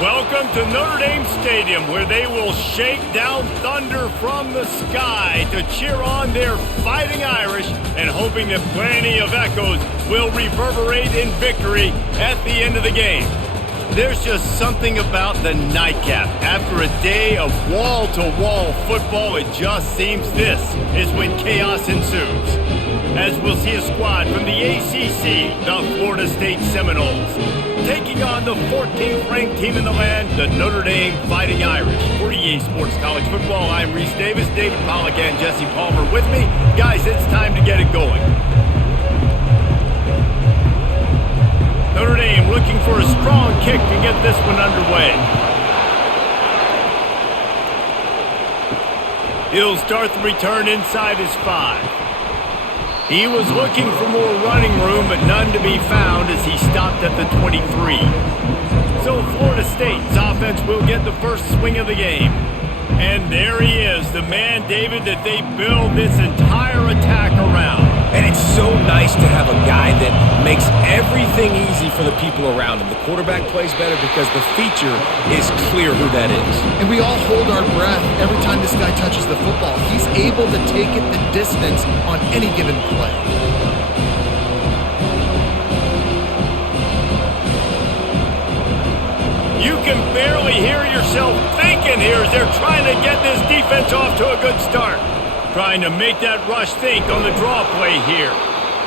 Welcome to Notre Dame Stadium, where they will shake down thunder from the sky to cheer on their Fighting Irish and hoping that plenty of echoes will reverberate in victory at the end of the game. There's just something about the nightcap. After a day of wall-to-wall football, it just seems this is when chaos ensues. As we'll see a squad from the ACC, the Florida State Seminoles, taking on the 14th ranked team in the land, the Notre Dame Fighting Irish. For EA Sports College Football, I'm Reese Davis, David Pollack, and Jesse Palmer with me. Guys, it's time to get it going. Notre Dame looking for a strong kick to get this one underway. He'll start the return inside his 5. He was looking for more running room, but none to be found as he stopped at the 23. So Florida State's offense will get the first swing of the game. And there he is, the man, David, that they build this entire attack around. And it's so nice to have a guy that makes everything easy for the people around him. The quarterback plays better because the feature is clear who that is. And we all hold our breath every time this guy touches the football. He's able to take it the distance on any given play. You can barely hear yourself thinking here as they're trying to get this defense off to a good start. Trying to make that rush think on the draw play here.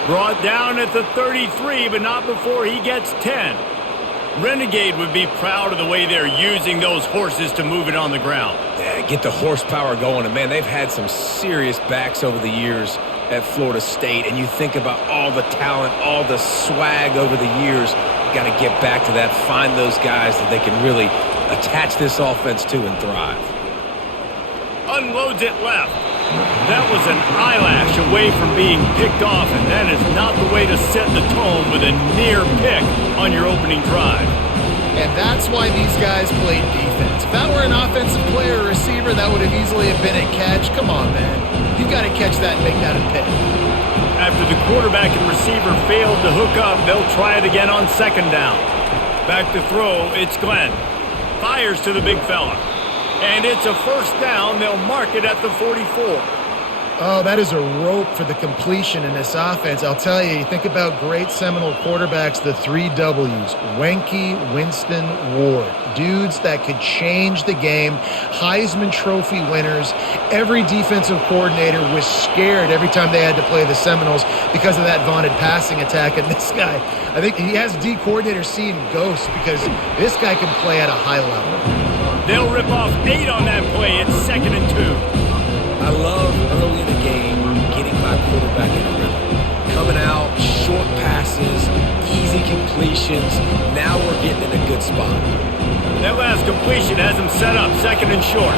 Brought down at the 33, but not before he gets 10. Renegade would be proud of the way they're using those horses to move it on the ground. Yeah, get the horsepower going. And, man, they've had some serious backs over the years at Florida State. And you think about all the talent, all the swag over the years. You got to get back to that, find those guys that they can really attach this offense to and thrive. Unloads it left. That was an eyelash away from being picked off, and that is not the way to set the tone with a near pick on your opening drive. And that's why these guys played defense. If that were an offensive player or receiver, that would have easily been a catch. Come on, man. You've got to catch that and make that a pick. After the quarterback and receiver failed to hook up, they'll try it again on second down. Back to throw, it's Glenn. Fires to the big fella. And it's a first down. They'll mark it at the 44. Oh, that is a rope for the completion in this offense. I'll tell you, you think about great Seminole quarterbacks, the 3 W's, Wenke, Winston, Ward. Dudes that could change the game, Heisman Trophy winners. Every defensive coordinator was scared every time they had to play the Seminoles because of that vaunted passing attack. And this guy, I think he has D coordinator seeing ghosts because this guy can play at a high level. They'll rip off 8 on that play. It's 2nd and 2. I love early in the game getting my quarterback in a rhythm. Coming out, short passes, easy completions. Now we're getting in a good spot. That last completion has him set up 2nd and short.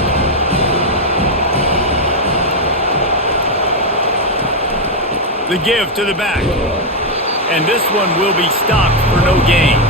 The give to the back. And this one will be stopped for no gain.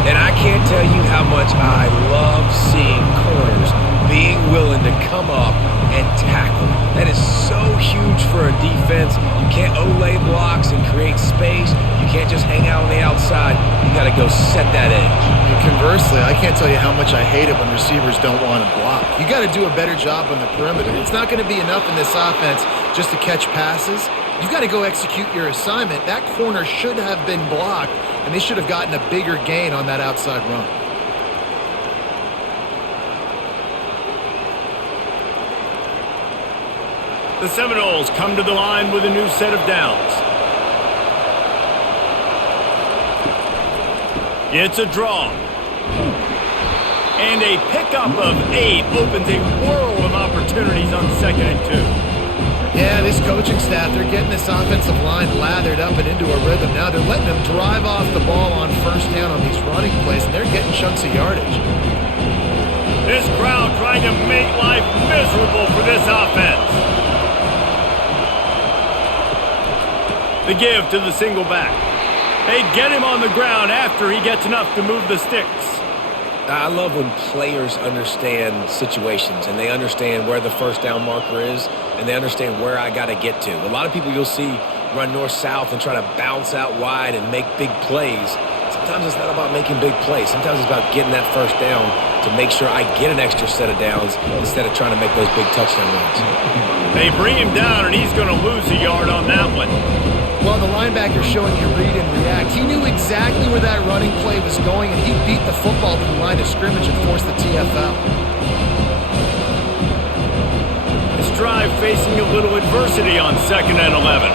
And I can't tell you how much I love seeing corners being willing to come up and tackle. That is so huge for a defense. You can't olay blocks and create space. You can't just hang out on the outside. You got to go set that edge. And conversely, I can't tell you how much I hate it when receivers don't want to block. You got to do a better job on the perimeter. It's not going to be enough in this offense just to catch passes. You've got to go execute your assignment. That corner should have been blocked, and they should have gotten a bigger gain on that outside run. The Seminoles come to the line with a new set of downs. It's a draw. And a pickup of 8 opens a world of opportunities on 2nd and 2. Yeah, this coaching staff, they're getting this offensive line lathered up and into a rhythm. Now they're letting them drive off the ball on first down on these running plays, and they're getting chunks of yardage. This crowd trying to make life miserable for this offense. The give to the single back. They get him on the ground after he gets enough to move the sticks. I love when players understand situations and they understand where the first down marker is and they understand where I got to get to. A lot of people you'll see run north-south and try to bounce out wide and make big plays. Sometimes it's not about making big plays. Sometimes it's about getting that first down to make sure I get an extra set of downs instead of trying to make those big touchdown runs. They bring him down, and he's going to lose a yard on that one. Well, the linebacker's showing you read and react. He knew exactly where that running play was going, and he beat the football to the line of scrimmage and forced the TFL. This drive facing a little adversity on 2nd and 11.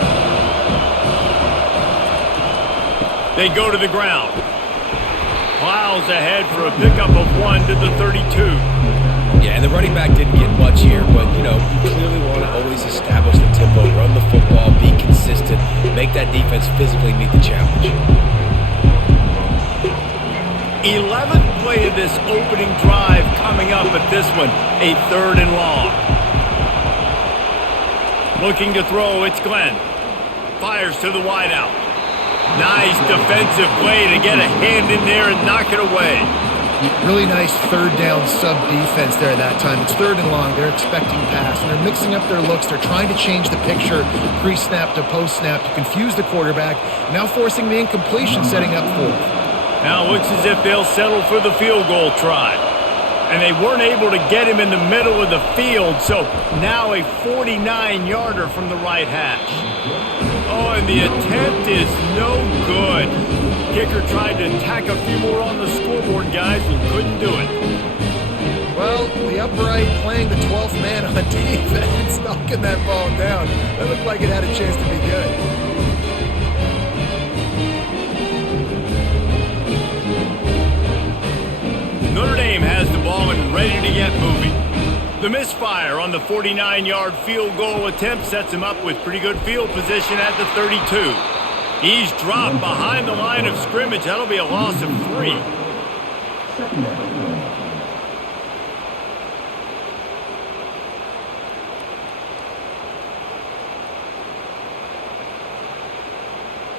They go to the ground. Plows ahead for a pickup of 1 to the 32. Yeah, and the running back didn't get much here, but, you clearly want to always establish the tempo, run the football, be consistent, make that defense physically meet the challenge. 11th play of this opening drive coming up at this one, a 3rd and long. Looking to throw, it's Glenn. Fires to the wideout. Nice defensive play to get a hand in there and knock it away. Really nice third down sub defense there that time. It's 3rd and long. They're expecting pass, and they're mixing up their looks. They're trying to change the picture pre-snap to post-snap to confuse the quarterback, now forcing the incompletion, setting up 4th. Now it looks as if they'll settle for the field goal try. And they weren't able to get him in the middle of the field, so now a 49-yarder from the right hash. Oh, and the attempt is no good. Kicker tried to tack a few more on the scoreboard, guys, and couldn't do it. Well, the upright playing the 12th man on defense, knocking that ball down. That looked like it had a chance to be good. Notre Dame has the ball and ready to get moving. The misfire on the 49-yard field goal attempt sets him up with pretty good field position at the 32. He's dropped behind the line of scrimmage. That'll be a loss of 3.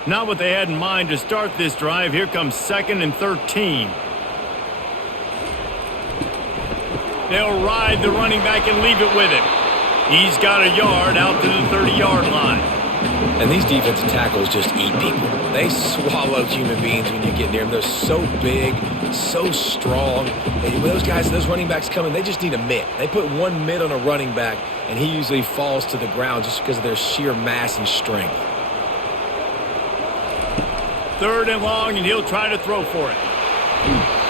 Not what they had in mind to start this drive. Here comes 2nd and 13. They'll ride the running back and leave it with him. He's got a yard out to the 30-yard line. And these defensive tackles just eat people. They swallow human beings when you get near them. They're so big, so strong. And when those guys, those running backs come in, they just need a mitt. They put one mitt on a running back, and he usually falls to the ground just because of their sheer mass and strength. 3rd and long, and he'll try to throw for it.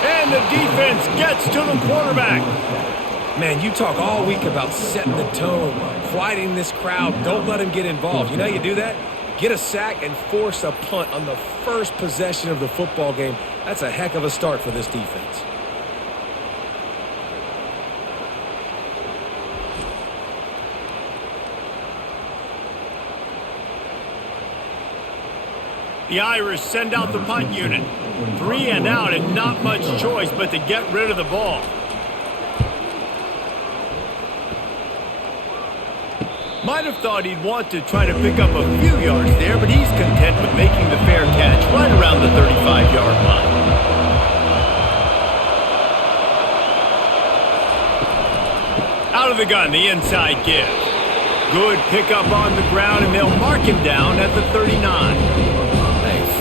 And the defense gets to the quarterback. Man, you talk all week about setting the tone, quieting this crowd. Don't let them get involved. You know how you do that? Get a sack and force a punt on the first possession of the football game. That's a heck of a start for this defense. The Irish send out the punt unit. 3 and out, and not much choice but to get rid of the ball. Might have thought he'd want to try to pick up a few yards there, but he's content with making the fair catch right around the 35-yard line. Out of the gun, the inside give. Good pickup on the ground, and they'll mark him down at the 39.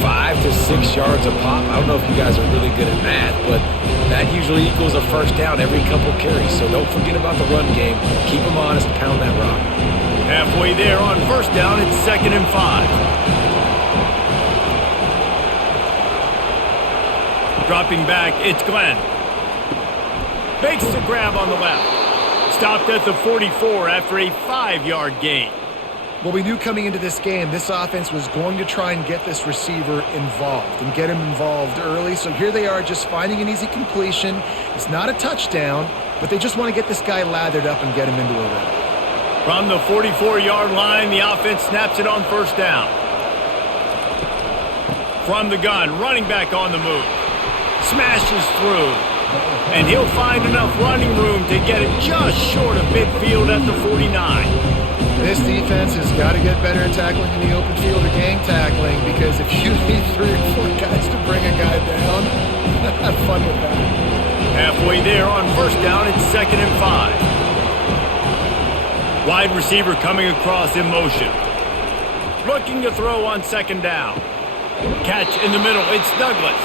5 to 6 yards a pop. I don't know if you guys are really good at math, but that usually equals a first down every couple carries. So don't forget about the run game. Keep them honest, pound that rock. Halfway there on first down, it's 2nd and 5. Dropping back, it's Glenn. Makes the grab on the left. Stopped at the 44 after a 5-yard gain. Well, we knew coming into this game, this offense was going to try and get this receiver involved and get him involved early. So here they are just finding an easy completion. It's not a touchdown, but they just want to get this guy lathered up and get him into a run. From the 44-yard line, the offense snaps it on first down. From the gun, running back on the move. Smashes through. And he'll find enough running room to get it just short of midfield at the 49. This defense has got to get better at tackling in the open field or gang tackling, because if you need 3 or 4 guys to bring a guy down, have fun with that. Halfway there on first down, it's 2nd and 5. Wide receiver coming across in motion. Looking to throw on 2nd down. Catch in the middle, it's Douglas.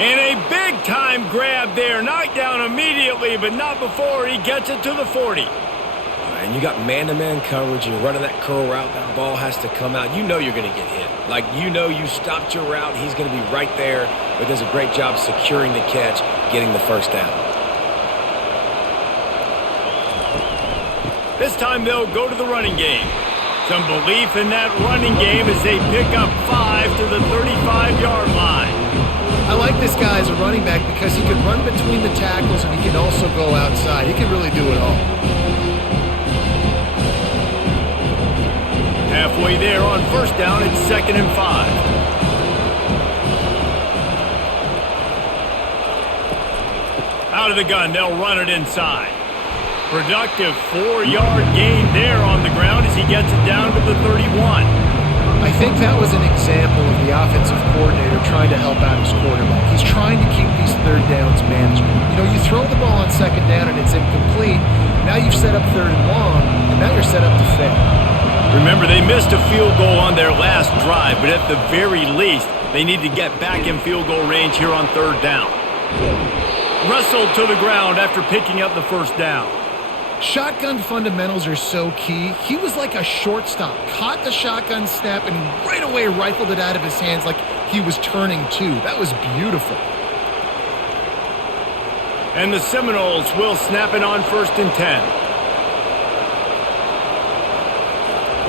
And a big-time grab there. Knocked down immediately, but not before he gets it to the 40. And you got man-to-man coverage. You're running that curl route. That ball has to come out. You know you're going to get hit. Like, you know you stopped your route. He's going to be right there. But does a great job securing the catch, getting the first down. This time they'll go to the running game. Some belief in that running game as they pick up 5 to the 35-yard line. I like this guy as a running back because he can run between the tackles and he can also go outside. He can really do it all. Halfway there on first down, it's 2nd and 5. Out of the gun, they'll run it inside. Productive 4-yard gain there on the ground as he gets it down to the 31. I think that was an example of the offensive coordinator trying to help out his quarterback. He's trying to keep these third downs manageable. You know, you throw the ball on 2nd down and it's incomplete. Now you've set up 3rd and long, and now you're set up to fail. Remember, they missed a field goal on their last drive, but at the very least, they need to get back in field goal range here on 3rd down. Wrestled to the ground after picking up the first down. Shotgun fundamentals are so key. He was like a shortstop, caught the shotgun snap, and right away rifled it out of his hands like he was turning two. That was beautiful. And the Seminoles will snap it on 1st and 10.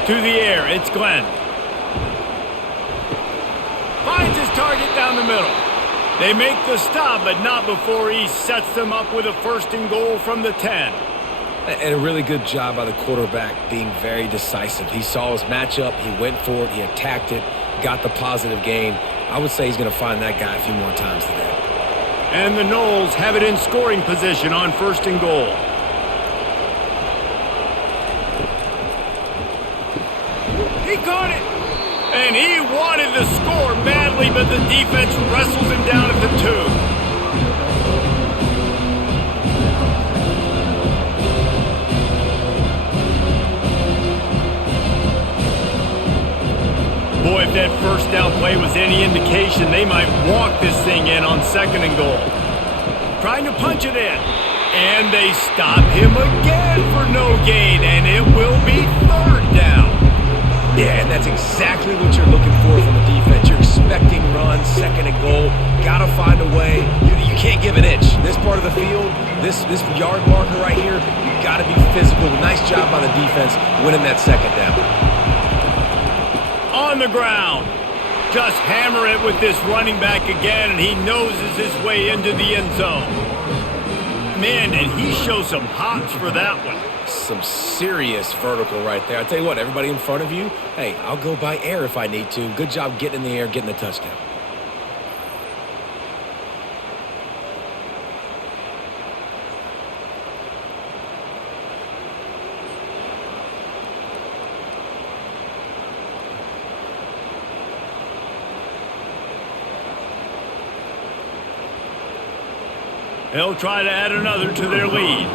To the air, it's Glenn. Finds his target down the middle. They make the stop, but not before he sets them up with a 1st and goal from the 10. And a really good job by the quarterback being very decisive. He saw his matchup, he went for it, he attacked it, got the positive gain. I would say he's going to find that guy a few more times today. And the Noles have it in scoring position on 1st and goal. He caught it! And he wanted the score badly, but the defense wrestles him down at the 2. Boy, if that first down play was any indication, they might walk this thing in on 2nd and goal. Trying to punch it in. And they stop him again for no gain, and it will be 3rd down. Yeah, and that's exactly what you're looking for from the defense. You're expecting runs, 2nd and goal. Got to find a way. You can't give an inch. This part of the field, this yard marker right here, you got to be physical. Nice job by the defense winning that 2nd down. On the ground. Just hammer it with this running back again, and he noses his way into the end zone. Man, did he show some hops for that one. Some serious vertical right there. I tell you what, everybody in front of you, hey, I'll go by air if I need to. Good job getting in the air, getting the touchdown. They'll try to add another to their lead.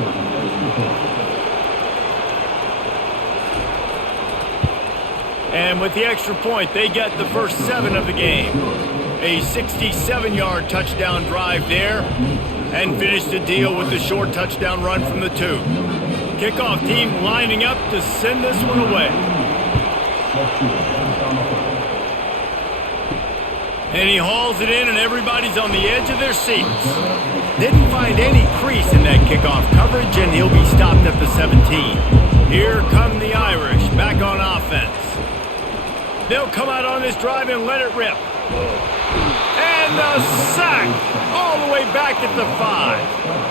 And with the extra point, they get the first 7 of the game. A 67-yard touchdown drive there, and finish the deal with the short touchdown run from the 2. Kickoff team lining up to send this one away. And he hauls it in, and everybody's on the edge of their seats. Didn't find any crease in that kickoff coverage, and he'll be stopped at the 17. Here come the Irish back on offense. They'll come out on this drive and let it rip. And the sack all the way back at the 5.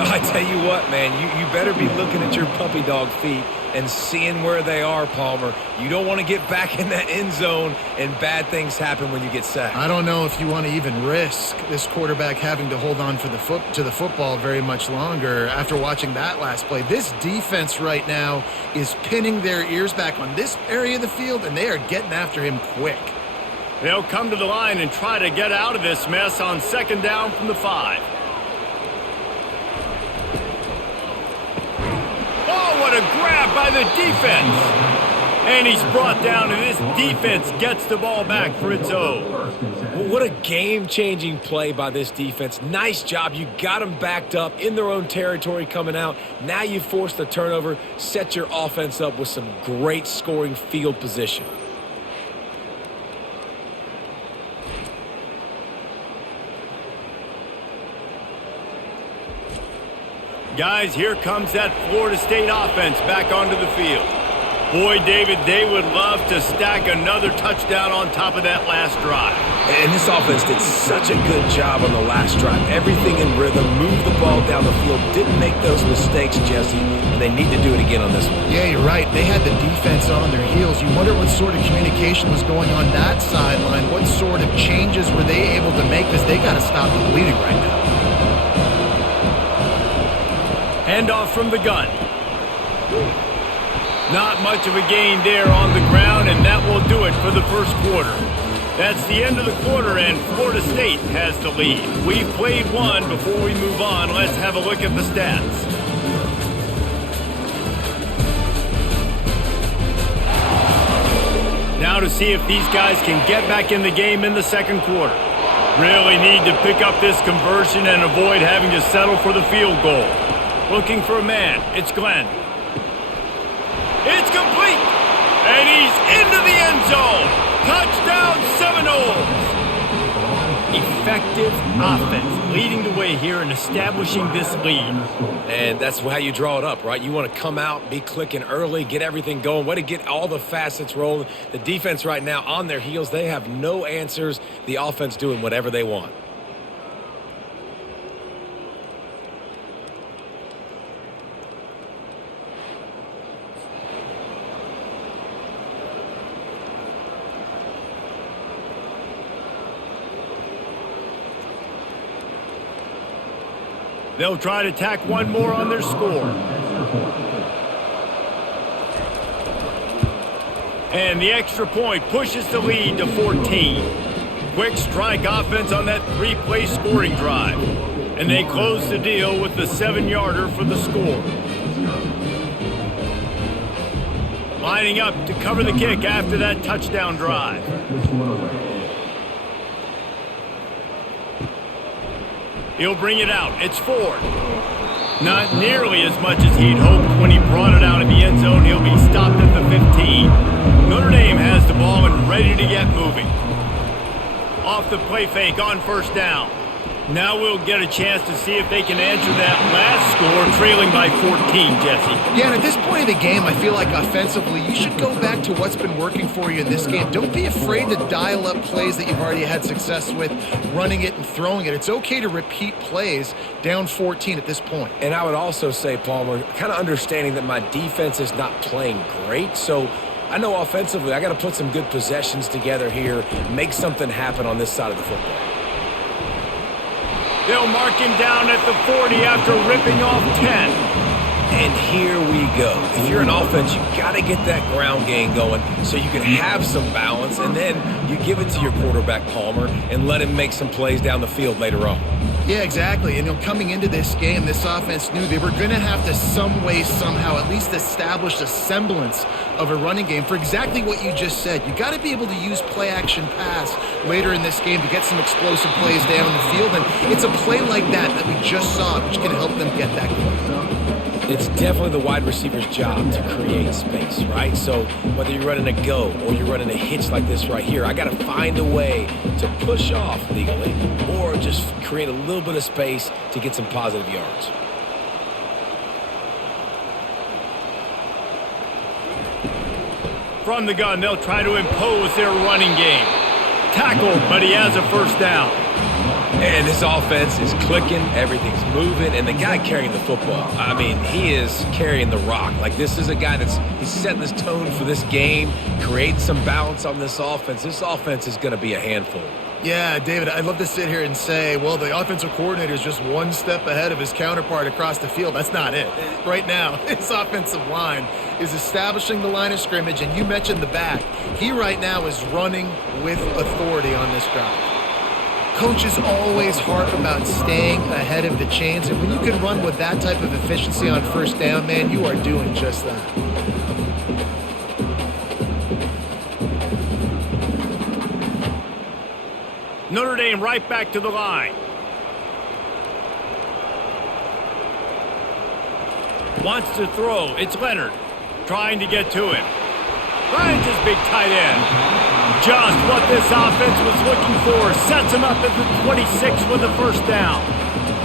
I tell you what, man, you better be looking at your puppy dog feet and seeing where they are, Palmer. You don't want to get back in that end zone and bad things happen when you get sacked. I don't know if you want to even risk this quarterback having to hold on for the football very much longer after watching that last play. This defense right now is pinning their ears back on this area of the field, and they are getting after him quick. They'll come to the line and try to get out of this mess on 2nd down from the 5. Oh, what a grab by the defense. And he's brought down, and this defense gets the ball back for its own. What a game-changing play by this defense. Nice job. You got them backed up in their own territory coming out. Now you force the turnover, set your offense up with some great scoring field position. Guys, here comes that Florida State offense back onto the field. Boy, David, they would love to stack another touchdown on top of that last drive. And this offense did such a good job on the last drive. Everything in rhythm, moved the ball down the field, didn't make those mistakes, Jesse, and they need to do it again on this one. Yeah, you're right. They had the defense on their heels. You wonder what sort of communication was going on that sideline. What sort of changes were they able to make? Because they got to stop the bleeding right now. Handoff from the gun. Not much of a gain there on the ground, and that will do it for the first quarter. That's the end of the quarter, and Florida State has the lead. We've played one. Before we move on, let's have a look at the stats. Now to see if these guys can get back in the game in the second quarter. Really need to pick up this conversion and avoid having to settle for the field goal. Looking for a man. It's Glenn. It's complete. And he's into the end zone. Touchdown, Seminoles. Effective offense leading the way here and establishing this lead. And that's how you draw it up, right? You want to come out, be clicking early, get everything going, way to get all the facets rolling. The defense right now on their heels, they have no answers. The offense doing whatever they want. They'll try to tack one more on their score. And the extra point pushes the lead to 14. Quick strike offense on that three-play scoring drive. And they close the deal with the 7-yarder for the score. Lining up to cover the kick after that touchdown drive. He'll bring it out. It's Ford. Not nearly as much as he'd hoped when he brought it out in the end zone. He'll be stopped at the 15. Notre Dame has the ball and ready to get moving. Off the play fake on first down. Now we'll get a chance to see if they can answer that last score, trailing by 14, Jesse. Yeah, and at this point of the game, I feel like offensively, you should go back to what's been working for you in this game. Don't be afraid to dial up plays that you've already had success with, running it and throwing it. It's okay to repeat plays down 14 at this point. And I would also say, Palmer, kind of understanding that my defense is not playing great, so I know offensively I got to put some good possessions together here, make something happen on this side of the football. They'll mark him down at the 40 after ripping off 10. And here we go. If you're an offense, you got to get that ground game going so you can have some balance, and then you give it to your quarterback, Palmer, and let him make some plays down the field later on. Yeah, exactly. And coming into this game, this offense knew they were going to have to some way, somehow, at least establish a semblance of a running game for exactly what you just said. You got to be able to use play-action pass later in this game to get some explosive plays down the field. And it's a play like that we just saw, which can help them get that going. It's definitely the wide receiver's job to create space, right? So whether you're running a go or you're running a hitch like this right here, I got to find a way to push off legally or just create a little bit of space to get some positive yards. From the gun, they'll try to impose their running game. Tackled, but he has a first down. And this offense is clicking, everything's moving, and the guy carrying the football, I mean, he is carrying the rock. Like, this is a guy he's setting this tone for this game, creating some balance on this offense. This offense is going to be a handful. Yeah, David, I'd love to sit here and say, well, the offensive coordinator is just one step ahead of his counterpart across the field. That's not it. Right now, his offensive line is establishing the line of scrimmage, and you mentioned the back. He right now is running with authority on this drive. Coaches always harp about staying ahead of the chains, and when you can run with that type of efficiency on first down, man, you are doing just that. Notre Dame right back to the line. Wants to throw. It's Leonard trying to get to him. Finds his big tight end. Just what this offense was looking for. Sets him up at the 26 with the first down.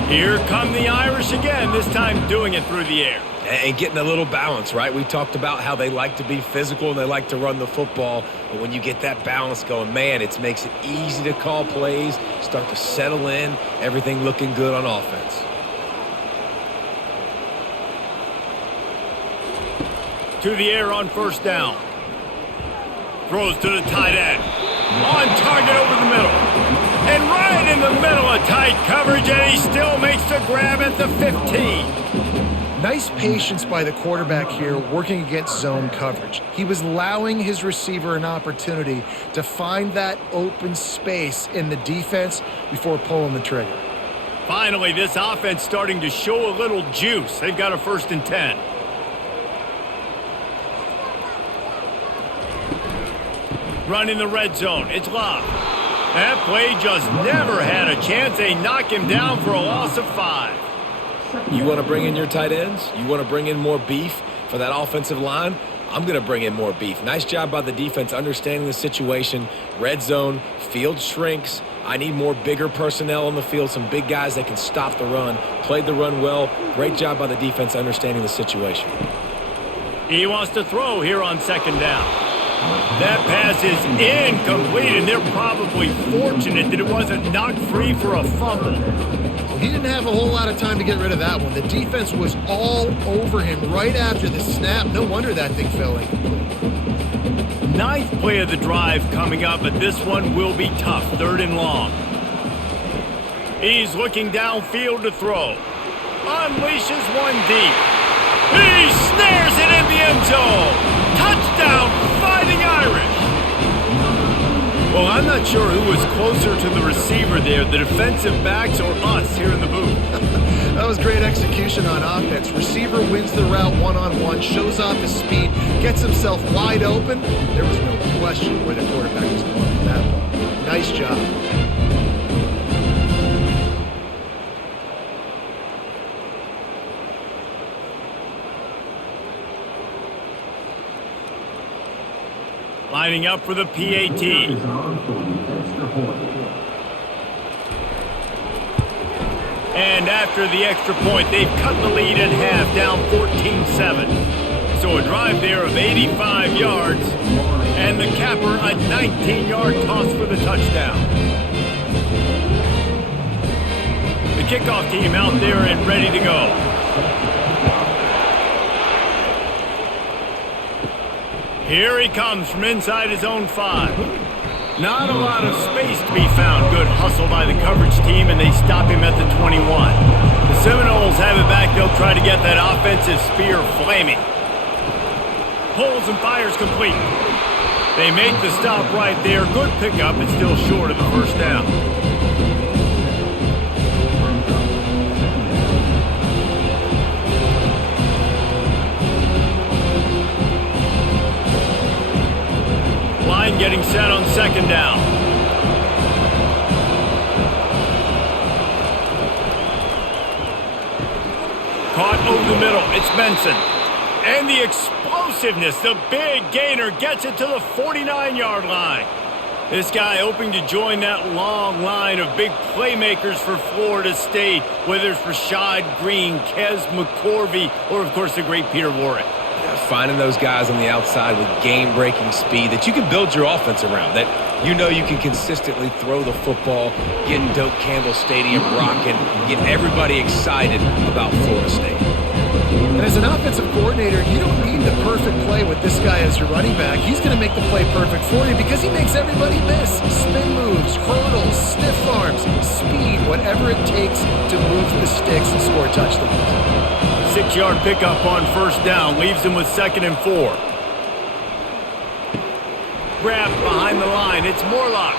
Here come the Irish again, this time doing it through the air. And getting a little balance, right? We talked about how they like to be physical and they like to run the football. But when you get that balance going, man, it makes it easy to call plays, start to settle in, everything looking good on offense. To the air on first down. Throws to the tight end. On target over the middle. And right in the middle of tight coverage, and he still makes the grab at the 15. Nice patience by the quarterback here working against zone coverage. He was allowing his receiver an opportunity to find that open space in the defense before pulling the trigger. Finally, this offense starting to show a little juice. They've got a 1st and 10. Running the red zone. It's Love. That play just never had a chance. They knock him down for a loss of 5. You want to bring in your tight ends? You want to bring in more beef for that offensive line? I'm going to bring in more beef. Nice job by the defense understanding the situation. Red zone, field shrinks. I need more bigger personnel on the field, some big guys that can stop the run. Played the run well. Great job by the defense understanding the situation. He wants to throw here on 2nd down. That pass is incomplete, and they're probably fortunate that it wasn't knocked free for a fumble. He didn't have a whole lot of time to get rid of that one. The defense was all over him right after the snap. No wonder that thing fell incomplete. 9th play of the drive coming up, but this one will be tough. 3rd and long. He's looking downfield to throw. Unleashes one deep. He snares it in the end zone. Touchdown, Fighting Irish. Well, I'm not sure who was closer to the receiver there, the defensive backs or us here in the booth. That was great execution on offense. Receiver wins the route one-on-one, shows off his speed, gets himself wide open. There was no question where the quarterback was going with that ball. Nice job. Lining up for the PAT. And after the extra point, they've cut the lead in half, down 14-7. So a drive there of 85 yards, and the capper a 19-yard toss for the touchdown. The kickoff team out there and ready to go. Here he comes from inside his own 5. Not a lot of space to be found. Good hustle by the coverage team, and they stop him at the 21. The Seminoles have it back. They'll try to get that offensive spear flaming. Pulls and fires complete. They make the stop right there. Good pickup, but still short of the 1st down. Line getting set on 2nd down. Caught over the middle. It's Benson. And the explosiveness, the big gainer gets it to the 49-yard line. This guy hoping to join that long line of big playmakers for Florida State, whether it's Rashad Green, Kez McCorvey, or, of course, the great Peter Warrick. Finding those guys on the outside with game-breaking speed that you can build your offense around, that you know you can consistently throw the football, getting Doak Campbell Stadium rocking, getting everybody excited about Florida State. And as an offensive coordinator, you don't need the perfect play with this guy as your running back. He's going to make the play perfect for you because he makes everybody miss. Spin moves, hurdles, stiff arms, speed, whatever it takes to move the sticks and score touchdowns. 6-yard pickup on 1st down, leaves him with 2nd and 4. Grabbed behind the line, it's Morlock.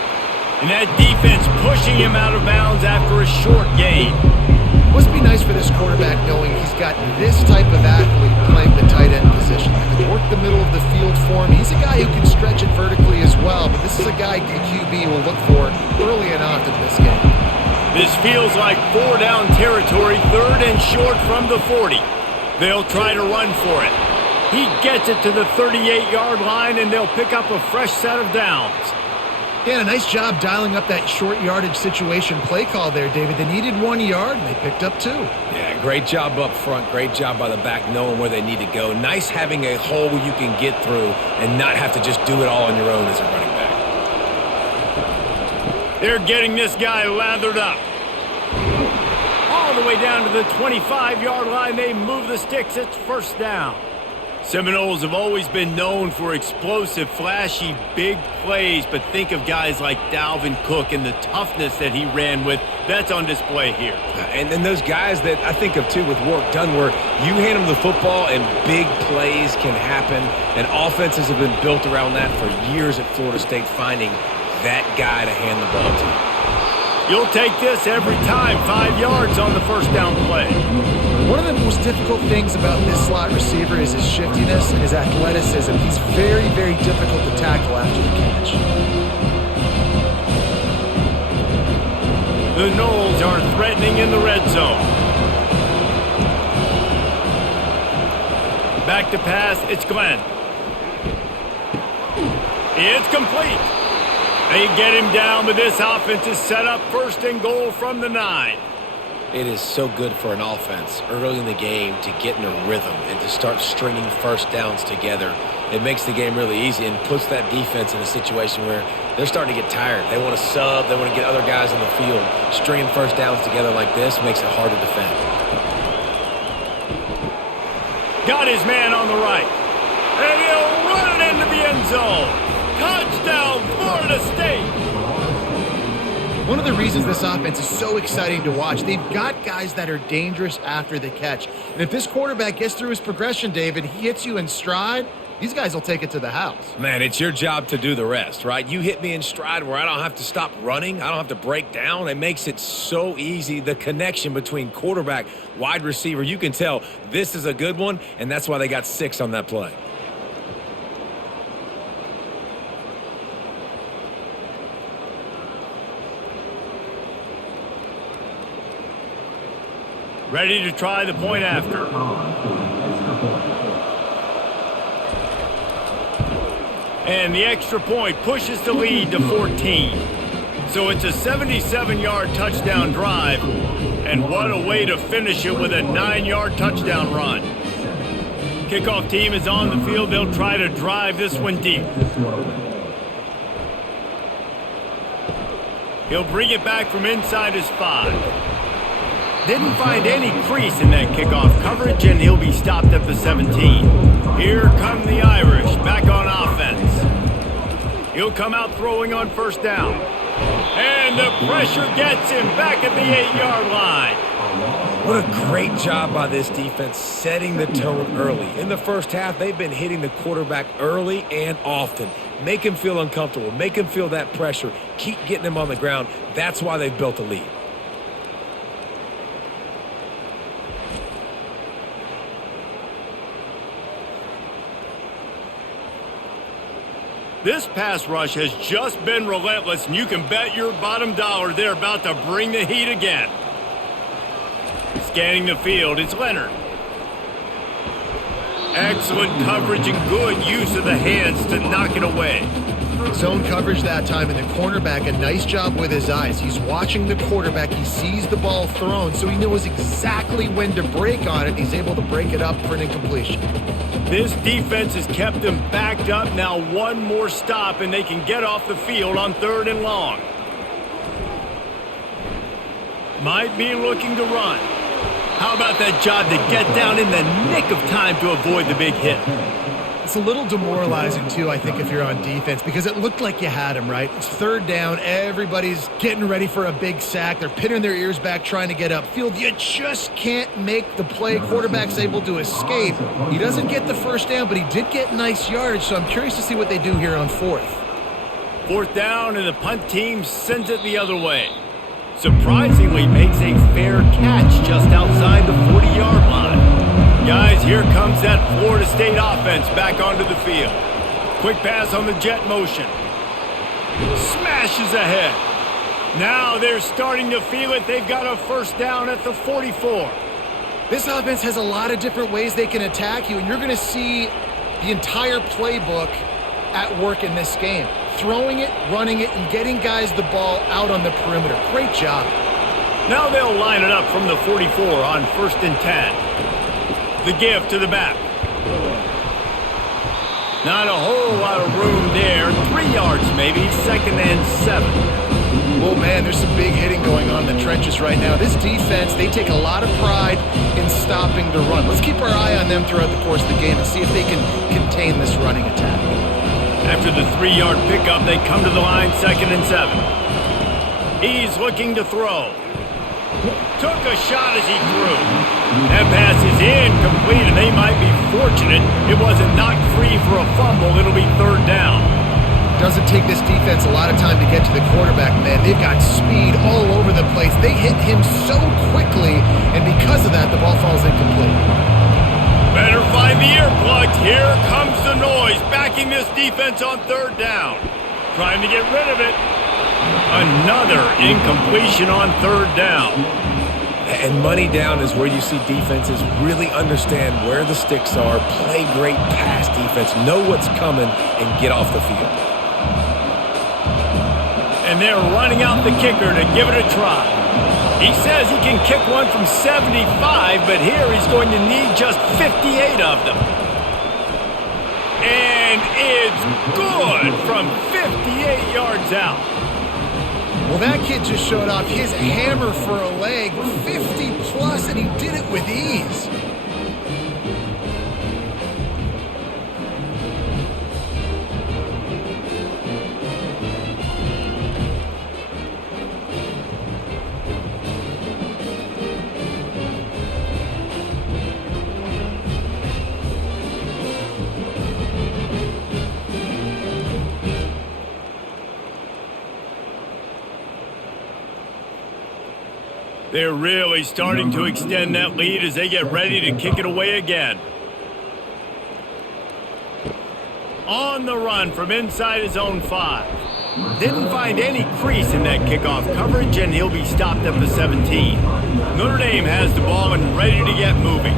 And that defense pushing him out of bounds after a short gain. Must be nice for this quarterback knowing he's got this type of athlete playing the tight end position. That can work the middle of the field for him. He's a guy who can stretch it vertically as well, but this is a guy the QB will look for early and often in this game. This feels like 4-down territory, 3rd and short from the 40. They'll try to run for it. He gets it to the 38-yard line, and they'll pick up a fresh set of downs. Yeah, a nice job dialing up that short yardage situation play call there, David. They needed 1 yard, and they picked up 2. Yeah, great job up front. Great job by the back knowing where they need to go. Nice having a hole you can get through and not have to just do it all on your own as a running back. They're getting this guy lathered up. All the way down to the 25-yard line. They move the sticks. It's 1st down. Seminoles have always been known for explosive, flashy, big plays, but think of guys like Dalvin Cook and the toughness that he ran with. That's on display here. And then those guys that I think of, too, with work done, where you hand them the football and big plays can happen, and offenses have been built around that for years at Florida State, finding that guy to hand the ball to. You'll take this every time. 5 yards on the 1st down play. One of the most difficult things about this slot receiver is his shiftiness and his athleticism. He's very, very difficult to tackle after the catch. The Noles are threatening in the red zone. Back to pass, it's Glenn. It's complete. They get him down, but this offense is set up 1st and goal from the 9. It is so good for an offense early in the game to get in a rhythm and to start stringing 1st downs together. It makes the game really easy and puts that defense in a situation where they're starting to get tired. They want to sub. They want to get other guys in the field. Stringing 1st downs together like this makes it hard to defend. Got his man on the right. And he'll run it into the end zone. Touchdown, Florida State. One of the reasons this offense is so exciting to watch, they've got guys that are dangerous after the catch. And if this quarterback gets through his progression, David, he hits you in stride, these guys will take it to the house. Man, it's your job to do the rest, right? You hit me in stride where I don't have to stop running. I don't have to break down. It makes it so easy. The connection between quarterback, wide receiver, you can tell this is a good one, and that's why they got 6 on that play. Ready to try the point after. And the extra point pushes the lead to 14. So it's a 77-yard touchdown drive. And what a way to finish it with a 9-yard touchdown run. Kickoff team is on the field. They'll try to drive this one deep. He'll bring it back from inside his 5. Didn't find any crease in that kickoff coverage, and he'll be stopped at the 17. Here come the Irish, back on offense. He'll come out throwing on 1st down. And the pressure gets him back at the 8-yard line. What a great job by this defense setting the tone early. In the 1st half, they've been hitting the quarterback early and often. Make him feel uncomfortable. Make him feel that pressure. Keep getting him on the ground. That's why they've built a lead. This pass rush has just been relentless, and you can bet your bottom dollar they're about to bring the heat again. Scanning the field, it's Leonard. Excellent coverage and good use of the hands to knock it away. Zone coverage that time, and the cornerback, a nice job with his eyes. He's watching the quarterback. He sees the ball thrown, so he knows exactly when to break on it. He's able to break it up for an incompletion. This defense has kept them backed up. Now one more stop, and they can get off the field on 3rd and long. Might be looking to run. How about that job to get down in the nick of time to avoid the big hit? It's a little demoralizing, too, I think, if you're on defense, because it looked like you had him, right? It's 3rd down. Everybody's getting ready for a big sack. They're pinning their ears back trying to get upfield. You just can't make the play. Quarterback's able to escape. He doesn't get the 1st down, but he did get nice yardage, so I'm curious to see what they do here on 4th. 4th down, and the punt team sends it the other way. Surprisingly makes a fair catch just outside the 40-yard line. Guys here comes that Florida State offense back onto the field. Quick pass on the jet motion. Smashes ahead. Now they're starting to feel it. They've got a first down at the 44. This offense has a lot of different ways they can attack you, and you're going to see the entire playbook at work in this game. Throwing it, running it, and getting guys the ball out on the perimeter. Great job. Now they'll line it up from the 44 on 1st and 10. The give to the back. Not a whole lot of room there. 3 yards maybe, 2nd and 7. Oh, man, there's some big hitting going on in the trenches right now. This defense, they take a lot of pride in stopping the run. Let's keep our eye on them throughout the course of the game and see if they can contain this running attack. After the 3-yard pickup, they come to the line, 2nd and 7. He's looking to throw. Took a shot as he threw. That pass is incomplete, and they might be fortunate it wasn't knocked free for a fumble. It'll be 3rd down. Doesn't take this defense a lot of time to get to the quarterback, man. They've got speed all over the place. They hit him so quickly, and because of that, the ball falls incomplete. Better find the earplugs. Here comes the noise, backing this defense on 3rd down. Trying to get rid of it. Another incompletion on 3rd down. And money down is where you see defenses really understand where the sticks are, play great pass defense, know what's coming, and get off the field. And they're running out the kicker to give it a try. He says he can kick one from 75, but here he's going to need just 58 of them. And it's good from 58 yards out. Well, that kid just showed off his hammer for a leg, 50-plus, and he did it with ease. They're really starting to extend that lead as they get ready to kick it away again. On the run from inside his own 5. Didn't find any crease in that kickoff coverage, and he'll be stopped at the 17. Notre Dame has the ball and ready to get moving.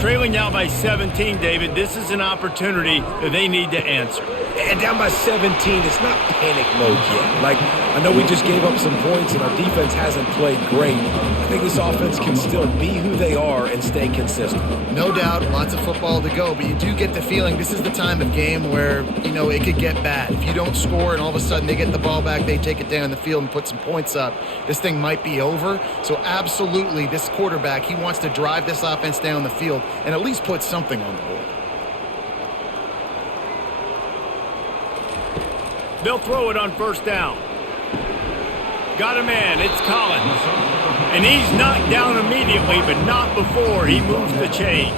Trailing now by 17, David, this is an opportunity that they need to answer. And down by 17, it's not panic mode yet. Like, I know we just gave up some points and our defense hasn't played great. I think this offense can still be who they are and stay consistent. No doubt, lots of football to go, but you do get the feeling this is the time of game where, you know, it could get bad. If you don't score and all of a sudden they get the ball back, they take it down the field and put some points up, this thing might be over. So absolutely, this quarterback, he wants to drive this offense down the field and at least put something on the board. They'll throw it on 1st down. Got a man, it's Collins. And he's knocked down immediately, but not before he moves the chains.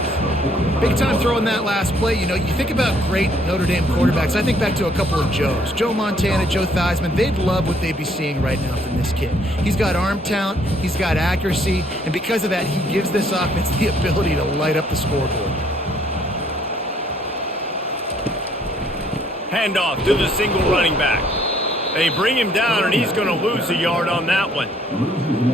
Big time throwing that last play. You know, you think about great Notre Dame quarterbacks. I think back to a couple of Joes. Joe Montana, Joe Theismann. They'd love what they'd be seeing right now from this kid. He's got arm talent, he's got accuracy, and because of that, he gives this offense the ability to light up the scoreboard. Handoff to the single running back. They bring him down, and he's going to lose a yard on that one.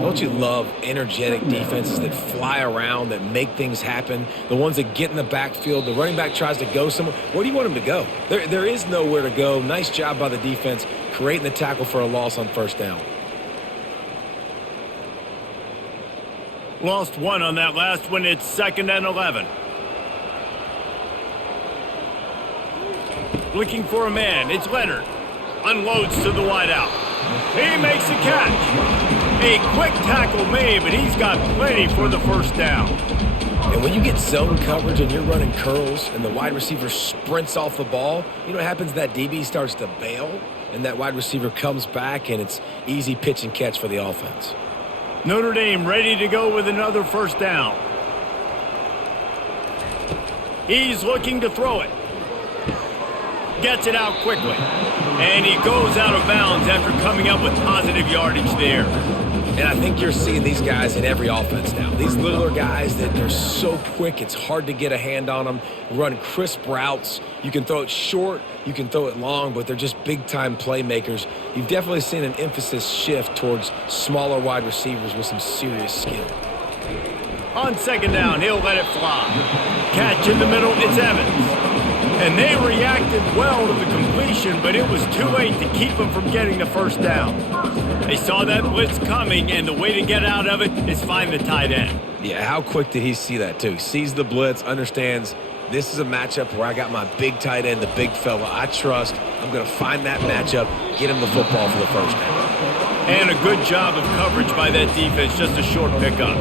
Don't you love energetic defenses that fly around, that make things happen? The ones that get in the backfield, the running back tries to go somewhere. Where do you want him to go? There is nowhere to go. Nice job by the defense, creating the tackle for a loss on 1st down. Lost one on that last one. It's 2nd and 11. Looking for a man. It's Leonard. Unloads to the wideout. He makes a catch. A quick tackle made, but he's got plenty for the 1st down. And when you get zone coverage and you're running curls and the wide receiver sprints off the ball, you know what happens? That DB starts to bail, and that wide receiver comes back, and it's easy pitch and catch for the offense. Notre Dame ready to go with another 1st down. He's looking to throw it. Gets it out quickly. And he goes out of bounds after coming up with positive yardage there. And I think you're seeing these guys in every offense now. These littler guys that they're so quick, it's hard to get a hand on them, run crisp routes. You can throw it short, you can throw it long, but they're just big-time playmakers. You've definitely seen an emphasis shift towards smaller wide receivers with some serious skill. On second down, he'll let it fly. Catch in the middle, it's Evans. And they reacted well to the completion, but it was too late to keep them from getting the first down. They saw that blitz coming, and the way to get out of it is find the tight end. Yeah, how quick did he see that, too? Sees the blitz, understands this is a matchup where I got my big tight end, the big fella I trust. I'm going to find that matchup, get him the football for the first down. And a good job of coverage by that defense, just a short pickup.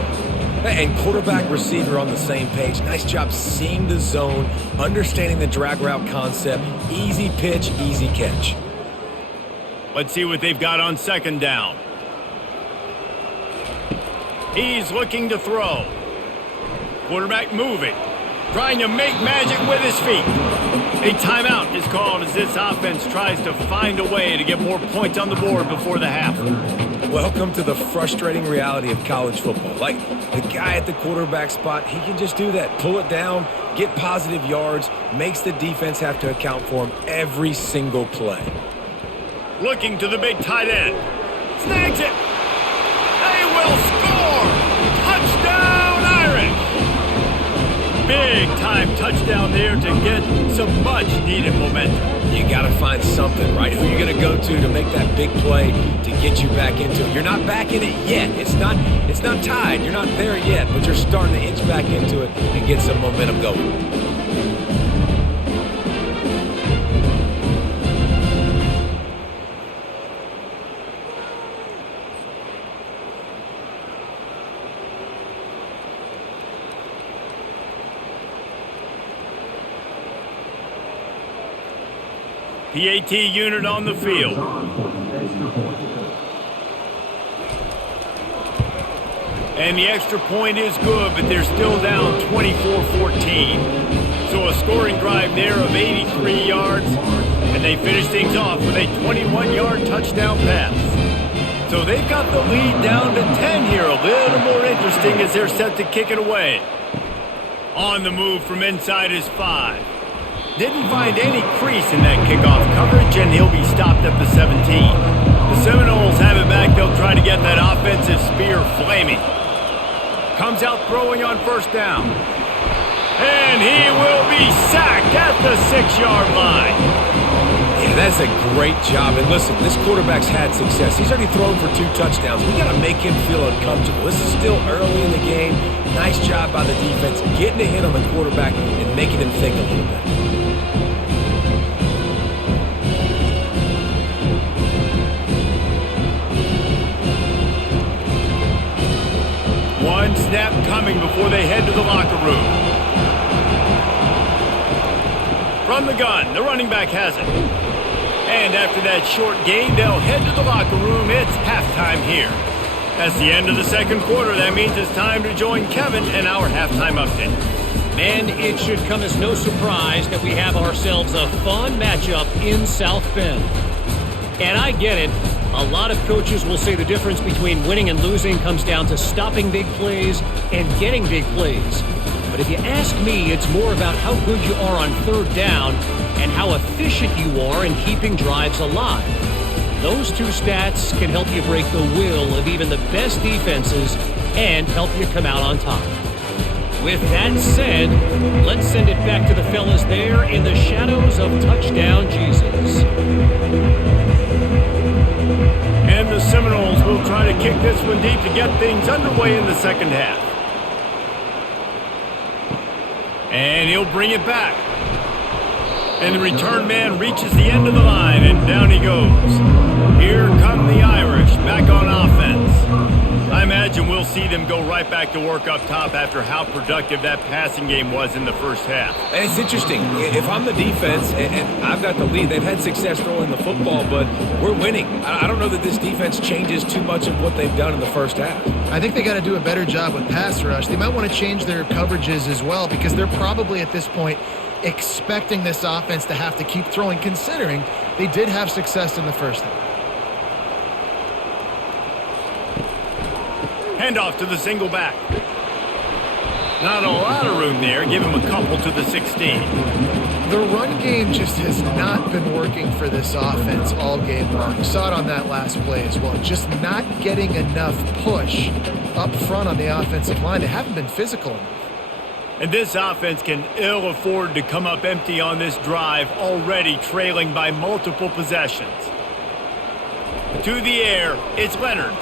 And quarterback receiver on the same page. Nice job seeing the zone, understanding the drag route concept. Easy pitch, easy catch. Let's see what they've got on second down. He's looking to throw. Quarterback moving. Trying to make magic with his feet. A timeout is called as this offense tries to find a way to get more points on the board before the half. Welcome to the frustrating reality of college football. Like, the guy at the quarterback spot, he can just do that. Pull it down, get positive yards, makes the defense have to account for him every single play. Looking to the big tight end. Snags it. They will score. Touchdown, Irish. Big time touchdown there to get some much needed momentum. You got to find something, right? Who are you going to go to make that big play to get you back into it? You're not back in it yet. It's not tied. You're not there yet, but you're starting to inch back into it and get some momentum going. PAT unit on the field. And the extra point is good, but they're still down 24-14. So a scoring drive there of 83 yards, and they finish things off with a 21-yard touchdown pass. So they've got the lead down to 10 here, a little more interesting as they're set to kick it away. On the move from inside his 5. Didn't find any crease in that kickoff coverage, and he'll be stopped at the 17. The Seminoles have it back. They'll try to get that offensive spear flaming. Comes out throwing on first down. And he will be sacked at the 6-yard line. Yeah, that's a great job. And listen, this quarterback's had success. He's already thrown for 2 touchdowns. We got to make him feel uncomfortable. This is still early in the game. Nice job by the defense, getting a hit on the quarterback and making him think a little bit. One snap coming before they head to the locker room. From the gun, the running back has it. And after that short gain, they'll head to the locker room. It's halftime here. That's the end of the second quarter. That means it's time to join Kevin in our halftime update. And it should come as no surprise that we have ourselves a fun matchup in South Bend. And I get it. A lot of coaches will say the difference between winning and losing comes down to stopping big plays and getting big plays. But if you ask me, it's more about how good you are on third down and how efficient you are in keeping drives alive. Those 2 stats can help you break the will of even the best defenses and help you come out on top. With that said, let's send it back to the fellas there in the shadows of Touchdown Jesus. And the Seminoles will try to kick this one deep to get things underway in the second half. And he'll bring it back. And the return man reaches the end of the line, and down he goes. Here come the Irish back on offense. I imagine we'll see them go right back to work up top after how productive that passing game was in the first half. And it's interesting. If I'm the defense and I've got the lead, they've had success throwing the football, but we're winning. I don't know that this defense changes too much of what they've done in the first half. I think they got to do a better job with pass rush. They might want to change their coverages as well because they're probably at this point expecting this offense to have to keep throwing, considering they did have success in the first half. Handoff to the single back. Not a lot of room there. Give him a couple to the 16. The run game just has not been working for this offense all game long. You saw it on that last play as well. Just not getting enough push up front on the offensive line. They haven't been physical enough. And this offense can ill afford to come up empty on this drive, already trailing by multiple possessions. To the air, it's Leonard.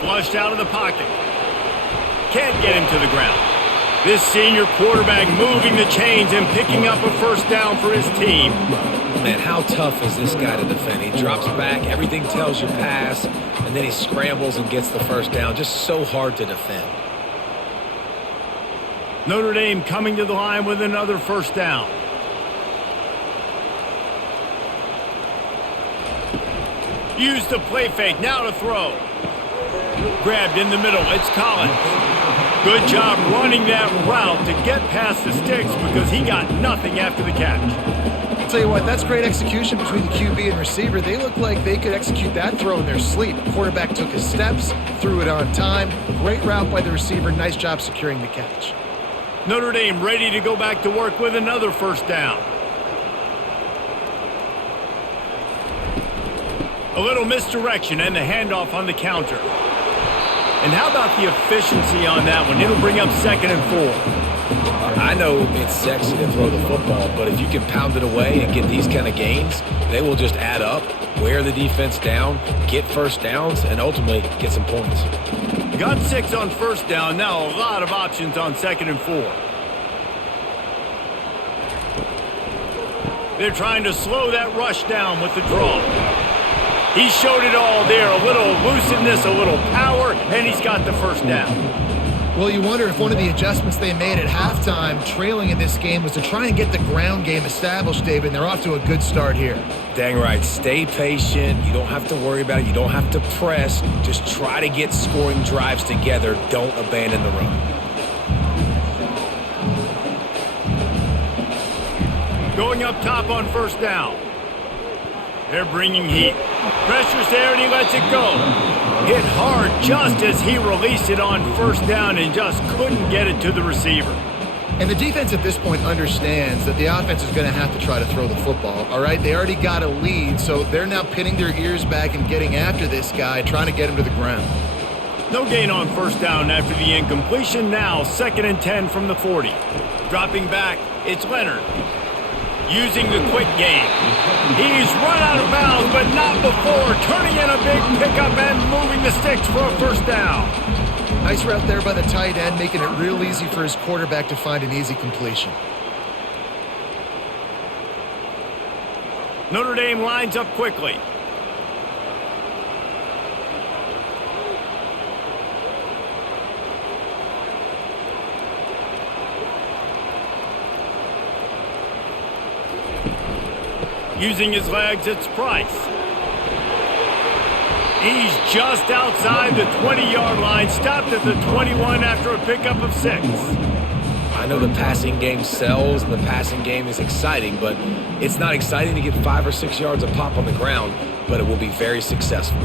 Flushed out of the pocket. Can't get him to the ground. This senior quarterback moving the chains and picking up a first down for his team. Man, how tough is this guy to defend? He drops back, everything tells you pass, and then he scrambles and gets the first down. Just so hard to defend. Notre Dame coming to the line with another first down. Use the play fake, now to throw. Grabbed in the middle, it's Collins. Good job running that route to get past the sticks because he got nothing after the catch. I'll tell you what, that's great execution between the QB and receiver. They look like they could execute that throw in their sleep. The quarterback took his steps, threw it on time. Great route by the receiver. Nice job securing the catch. Notre Dame ready to go back to work with another first down. A little misdirection and the handoff on the counter. And how about the efficiency on that one? It'll bring up 2nd and 4. I know it's sexy to throw the football, but if you can pound it away and get these kind of gains, they will just add up, wear the defense down, get first downs, and ultimately get some points. Got 6 on first down. Now a lot of options on 2nd and 4. They're trying to slow that rush down with the draw. He showed it all there. A little elusiveness, a little power, and he's got the first down. Well, you wonder if one of the adjustments they made at halftime, trailing in this game, was to try and get the ground game established, David, and they're off to a good start here. Dang right. Stay patient. You don't have to worry about it. You don't have to press. Just try to get scoring drives together. Don't abandon the run. Going up top on first down. They're bringing heat. Pressure's there and he lets it go. Hit hard just as he released it on first down and just couldn't get it to the receiver. And the defense at this point understands that the offense is going to have to try to throw the football, all right? They already got a lead, so they're now pinning their ears back and getting after this guy, trying to get him to the ground. No gain on first down after the incompletion. Now 2nd and 10 from the 40. Dropping back, it's Leonard. Using the quick game. He's run out of bounds, but not before. Turning in a big pickup and moving the sticks for a first down. Nice route there by the tight end, making it real easy for his quarterback to find an easy completion. Notre Dame lines up quickly. Using his legs, it's Price. He's just outside the 20-yard line, stopped at the 21 after a pickup of 6. I know the passing game sells and the passing game is exciting, but it's not exciting to get 5 or 6 yards of pop on the ground, but it will be very successful.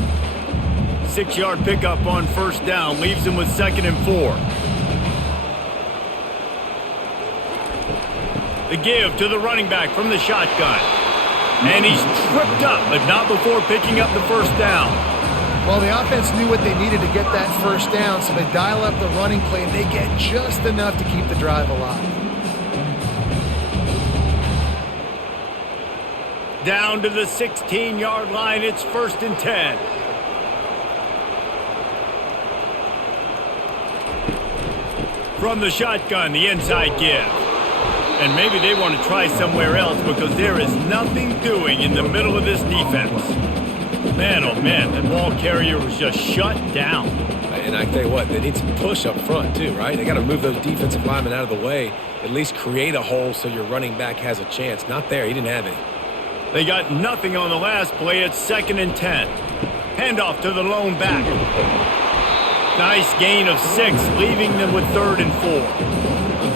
6-yard pickup on first down leaves him with 2nd and 4. The give to the running back from the shotgun. And he's tripped up, but not before picking up the first down. Well, the offense knew what they needed to get that first down, so they dial up the running play, and they get just enough to keep the drive alive. Down to the 16-yard line, it's 1st and 10. From the shotgun, the inside give. And maybe they want to try somewhere else because there is nothing doing in the middle of this defense. Man, oh man, the ball carrier was just shut down. And I tell you what, they need some push up front too, right? They got to move those defensive linemen out of the way, at least create a hole so your running back has a chance. Not there, he didn't have any. They got nothing on the last play. It's 2nd and 10. Handoff to the lone back. Nice gain of 6, leaving them with 3rd and 4.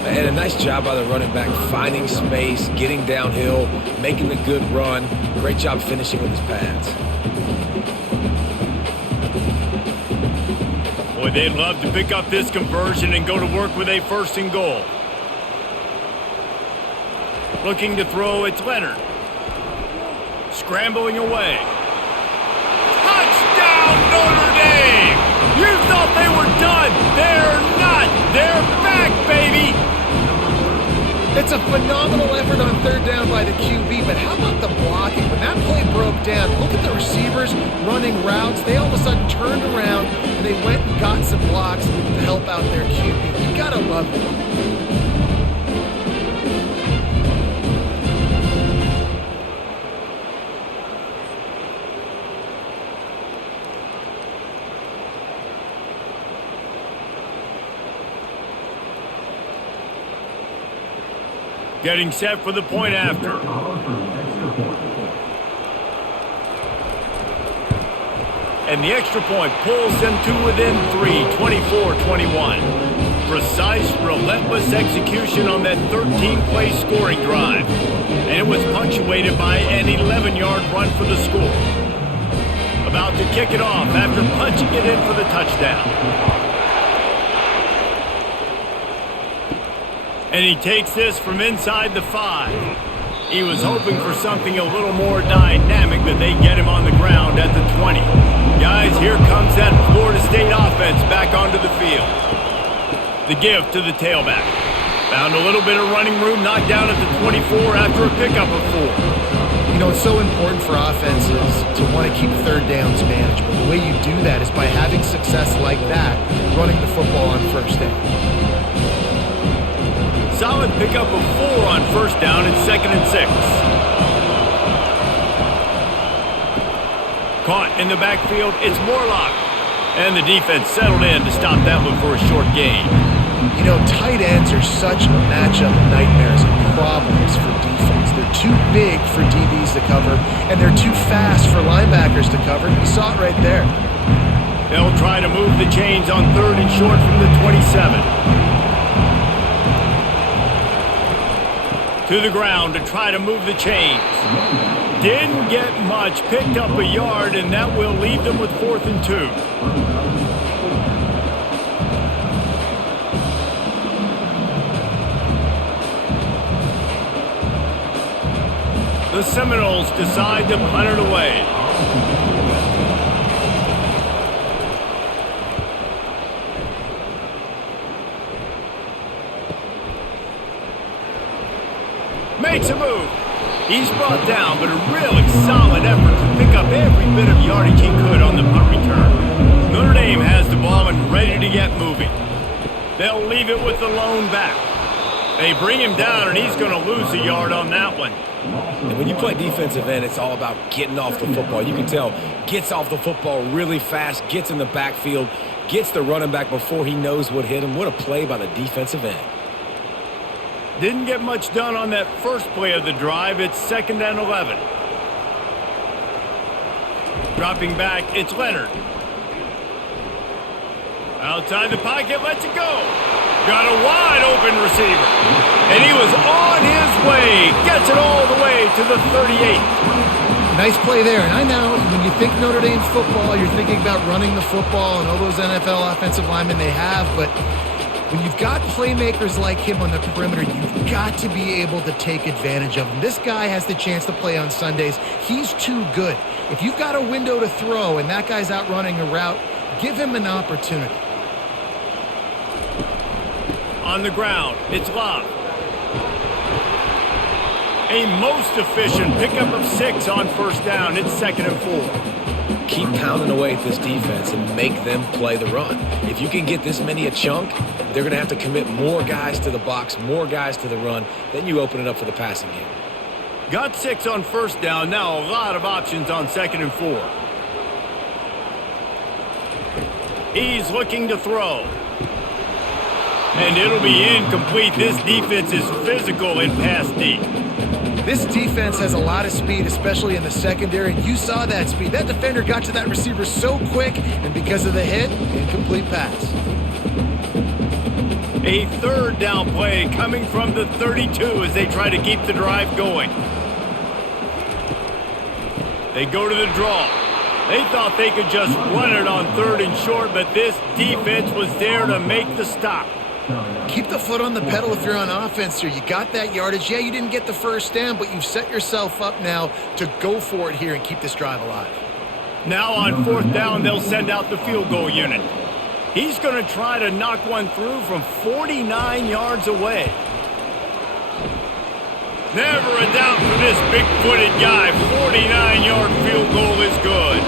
And a nice job by the running back, finding space, getting downhill, making the good run. Great job finishing with his pads. Boy, they'd love to pick up this conversion and go to work with a 1st and goal. Looking to throw, it's Leonard. Scrambling away. Touchdown, Notre Dame! You thought they were done. They're not. They're back, baby! It's a phenomenal effort on 3rd down by the QB, but how about the blocking? When that play broke down, look at the receivers running routes. They all of a sudden turned around, and they went and got some blocks to help out their QB. You gotta love it. Getting set for the point after. And the extra point pulls them to within 3, 24-21. Precise, relentless execution on that 13-play scoring drive. And it was punctuated by an 11-yard run for the score. About to kick it off after punching it in for the touchdown. And he takes this from inside the 5. He was hoping for something a little more dynamic, but they get him on the ground at the 20. Guys, here comes that Florida State offense back onto the field. The give to the tailback. Found a little bit of running room, knocked down at the 24 after a pickup of 4. You know, it's so important for offenses to want to keep 3rd downs manageable. The way you do that is by having success like that, running the football on 1st down. Solid pickup of 4 on 1st down and 2nd and 6. Caught in the backfield, it's Morlock. And the defense settled in to stop that one for a short gain. You know, tight ends are such matchup nightmares and problems for defense. They're too big for DBs to cover, and they're too fast for linebackers to cover. You saw it right there. They'll try to move the chains on 3rd and short from the 27. To the ground to try to move the chains. Didn't get much, picked up a yard, and that will leave them with 4th and 2. The Seminoles decide to punt it away. Makes a move. He's brought down, but a really solid effort to pick up every bit of yardage he could on the punt return. Notre Dame has the ball and ready to get moving. They'll leave it with the lone back. They bring him down, and he's going to lose a yard on that one. And when you play defensive end, it's all about getting off the football. You can tell, gets off the football really fast, gets in the backfield, gets the running back before he knows what hit him. What a play by the defensive end. Didn't get much done on that first play of the drive. It's 2nd and 11. Dropping back, it's Leonard. Outside the pocket, lets it go. Got a wide open receiver. And he was on his way. Gets it all the way to the 38. Nice play there. And I know when you think Notre Dame football, you're thinking about running the football and all those NFL offensive linemen they have, but when you've got playmakers like him on the perimeter, you've got to be able to take advantage of him. This guy has the chance to play on Sundays. He's too good. If you've got a window to throw and that guy's out running a route, give him an opportunity. On the ground, it's Love. A most efficient pickup of 6 on 1st down. It's 2nd and 4. Keep pounding away at this defense and make them play the run. If you can get this many a chunk, they're going to have to commit more guys to the box, more guys to the run. Then you open it up for the passing game. Got 6 on 1st down. Now a lot of options on 2nd and 4. He's looking to throw. And it'll be incomplete. This defense is physical in pass deep. This defense has a lot of speed, especially in the secondary, and you saw that speed. That defender got to that receiver so quick, and because of the hit, incomplete pass. A 3rd down play coming from the 32 as they try to keep the drive going. They go to the draw. They thought they could just run it on 3rd and short, but this defense was there to make the stop. Keep the foot on the pedal if you're on offense here. You got that yardage. Yeah, you didn't get the first down, but you've set yourself up now to go for it here and keep this drive alive. Now on 4th down, they'll send out the field goal unit. He's going to try to knock one through from 49 yards away. Never a doubt for this big-footed guy. 49-yard field goal is good.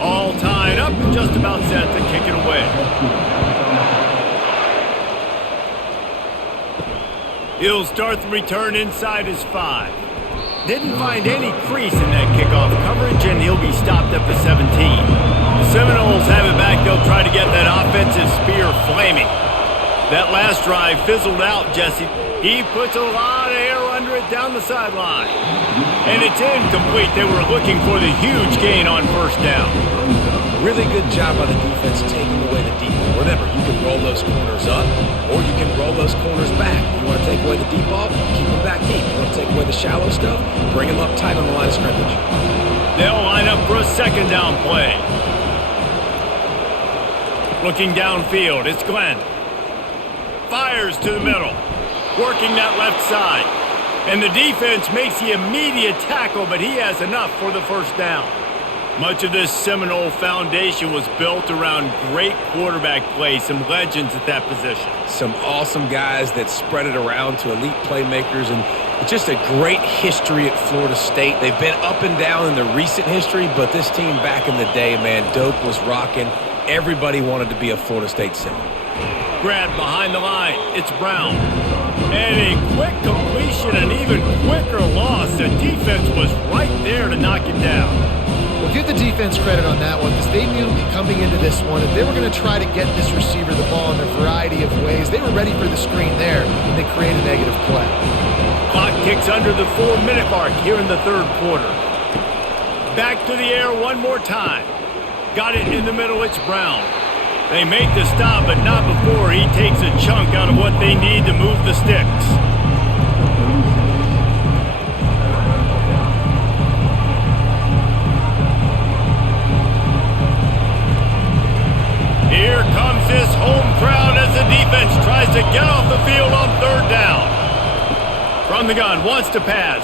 All tied up and just about set to kick it away. He'll start the return inside his 5. Didn't find any crease in that kickoff coverage, and he'll be stopped at the 17. The Seminoles have it back. They'll try to get that offensive spear flaming. That last drive fizzled out, Jesse. He puts a lot of air under it down the sideline. And it's incomplete. They were looking for the huge gain on 1st down. Really good job by the defense taking away the deep ball. Remember, you can roll those corners up, or you can roll those corners back. You want to take away the deep ball, keep them back deep. You want to take away the shallow stuff, bring them up tight on the line of scrimmage. They'll line up for a 2nd down play. Looking downfield, it's Glenn. Fires to the middle, working that left side. And the defense makes the immediate tackle, but he has enough for the 1st down. Much of this Seminole foundation was built around great quarterback play, some legends at that position. Some awesome guys that spread it around to elite playmakers, and just a great history at Florida State. They've been up and down in the recent history, but this team back in the day, man, Doak was rocking. Everybody wanted to be a Florida State Seminole. Grab behind the line, it's Brown. And a quick completion, an even quicker loss. The defense was right there to knock him down. Well, give the defense credit on that one because they knew coming into this one if they were going to try to get this receiver the ball in a variety of ways, they were ready for the screen there and they create a negative play. Clock ticks under the 4-minute mark here in the 3rd quarter. Back to the air one more time. Got it in the middle, it's Brown. They make the stop, but not before he takes a chunk out of what they need to move the sticks. Here comes this home crowd as the defense tries to get off the field on 3rd down. From the gun, wants to pass.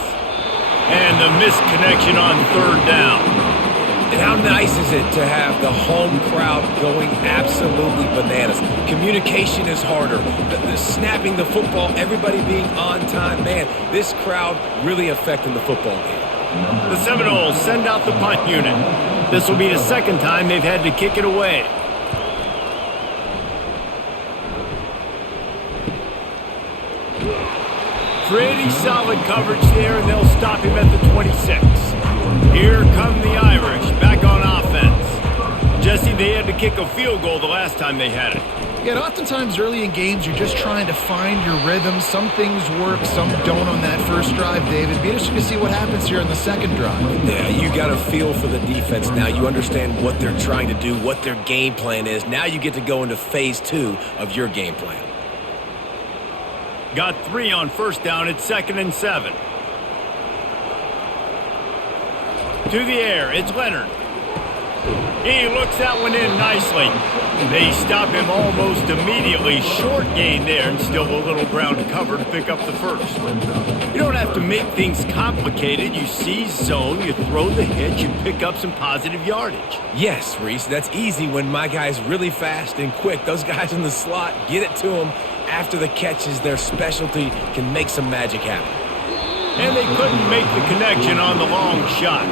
And the misconnection on 3rd down. And how nice is it to have the home crowd going absolutely bananas? Communication is harder. The snapping the football, everybody being on time. Man, this crowd really affecting the football game. The Seminoles send out the punt unit. This will be the 2nd time they've had to kick it away. Pretty solid coverage there, and they'll stop him at the 26. Here come the Irish, back on offense. Jesse, they had to kick a field goal the last time they had it. Yeah, and oftentimes early in games, you're just trying to find your rhythm. Some things work, some don't on that first drive, David. It'd be interesting to see what happens here on the 2nd drive. Yeah, you got a feel for the defense now. You understand what they're trying to do, what their game plan is. Now you get to go into phase 2 of your game plan. Got 3 on 1st down. It's 2nd and 7. To the air, it's Leonard. He looks that one in nicely. They stop him almost immediately. Short gain there, and still a little ground to cover to pick up the 1st. You don't have to make things complicated. You seize zone, you throw the hitch, you pick up some positive yardage. Yes, Reese, that's easy when my guy's really fast and quick. Those guys in the slot, get it to them. After the catch is their specialty, can make some magic happen. And they couldn't make the connection on the long shot.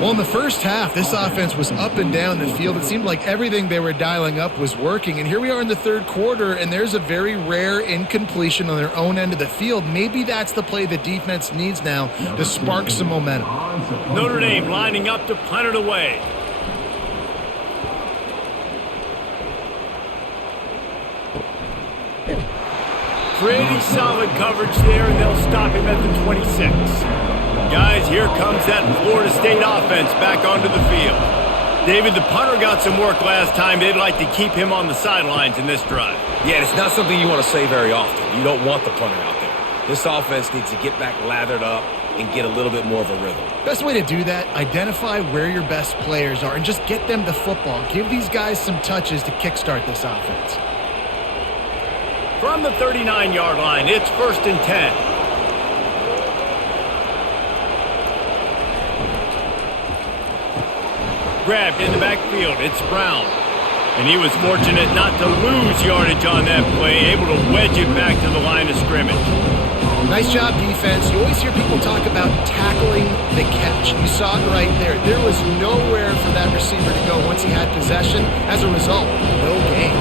Well, in the first half, this offense was up and down the field. It seemed like everything they were dialing up was working. And here we are in the 3rd quarter, and there's a very rare incompletion on their own end of the field. Maybe that's the play the defense needs now to spark some momentum. Notre Dame lining up to punt it away. Pretty solid coverage there, and they'll stop him at the 26. Guys, here comes that Florida State offense back onto the field. David, the punter got some work last time. They'd like to keep him on the sidelines in this drive. Yeah, it's not something you want to say very often. You don't want the punter out there. This offense needs to get back lathered up and get a little bit more of a rhythm. Best way to do that, identify where your best players are and just get them the football. Give these guys some touches to kickstart this offense. From the 39-yard line, it's 1st and 10. Grabbed in the backfield, it's Brown. And he was fortunate not to lose yardage on that play, able to wedge it back to the line of scrimmage. Nice job, defense. You always hear people talk about tackling the catch. You saw it right there. There was nowhere for that receiver to go once he had possession. As a result, no gain.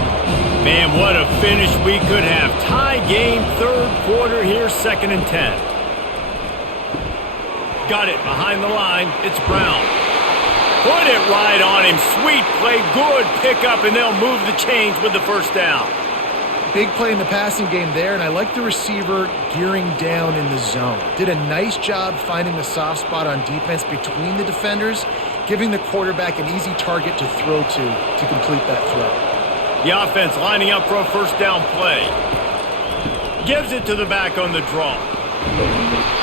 Man, what a finish we could have. Tie game, 3rd quarter here, 2nd and 10. Got it behind the line. It's Brown. Put it right on him. Sweet play, good pickup, and they'll move the chains with the 1st down. Big play in the passing game there, and I like the receiver gearing down in the zone. Did a nice job finding the soft spot on defense between the defenders, giving the quarterback an easy target to throw to complete that throw. The offense lining up for a 1st down play. Gives it to the back on the draw.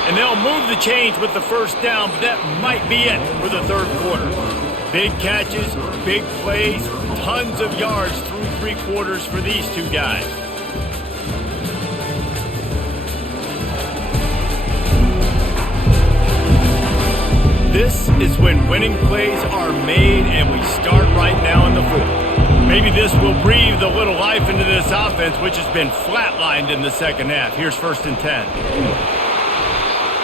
And they'll move the chains with the 1st down, but that might be it for the 3rd quarter. Big catches, big plays, tons of yards through 3 quarters for these two guys. This is when winning plays are made, and we start right now in the 4th. Maybe this will breathe a little life into this offense, which has been flatlined in the 2nd half. Here's 1st and 10.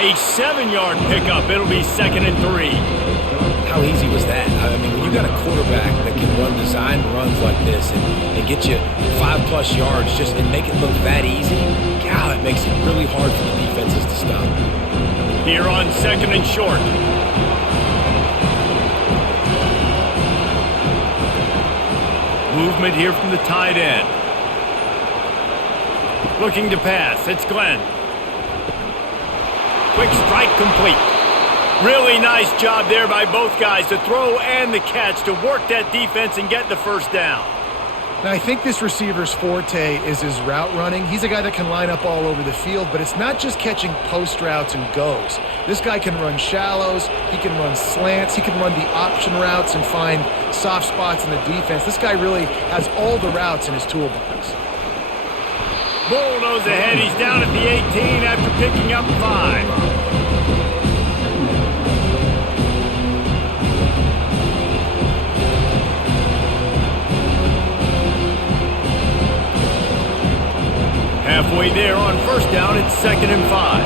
A 7-yard pickup. It'll be 2nd and 3. How easy was that? I mean, when you got a quarterback that can run design runs like this and get you 5+ yards just and make it look that easy, God, it makes it really hard for the defenses to stop. Here on 2nd and short. Movement here from the tight end. Looking to pass. It's Glenn. Quick strike complete. Really nice job there by both guys, the throw and the catch, to work that defense and get the 1st down. Now, I think this receiver's forte is his route running. He's a guy that can line up all over the field, but it's not just catching post routes and goes. This guy can run shallows, he can run slants, he can run the option routes and find soft spots in the defense. This guy really has all the routes in his toolbox. Bulldoze ahead, he's down at the 18 after picking up 5. Halfway there on 1st down, it's 2nd and 5.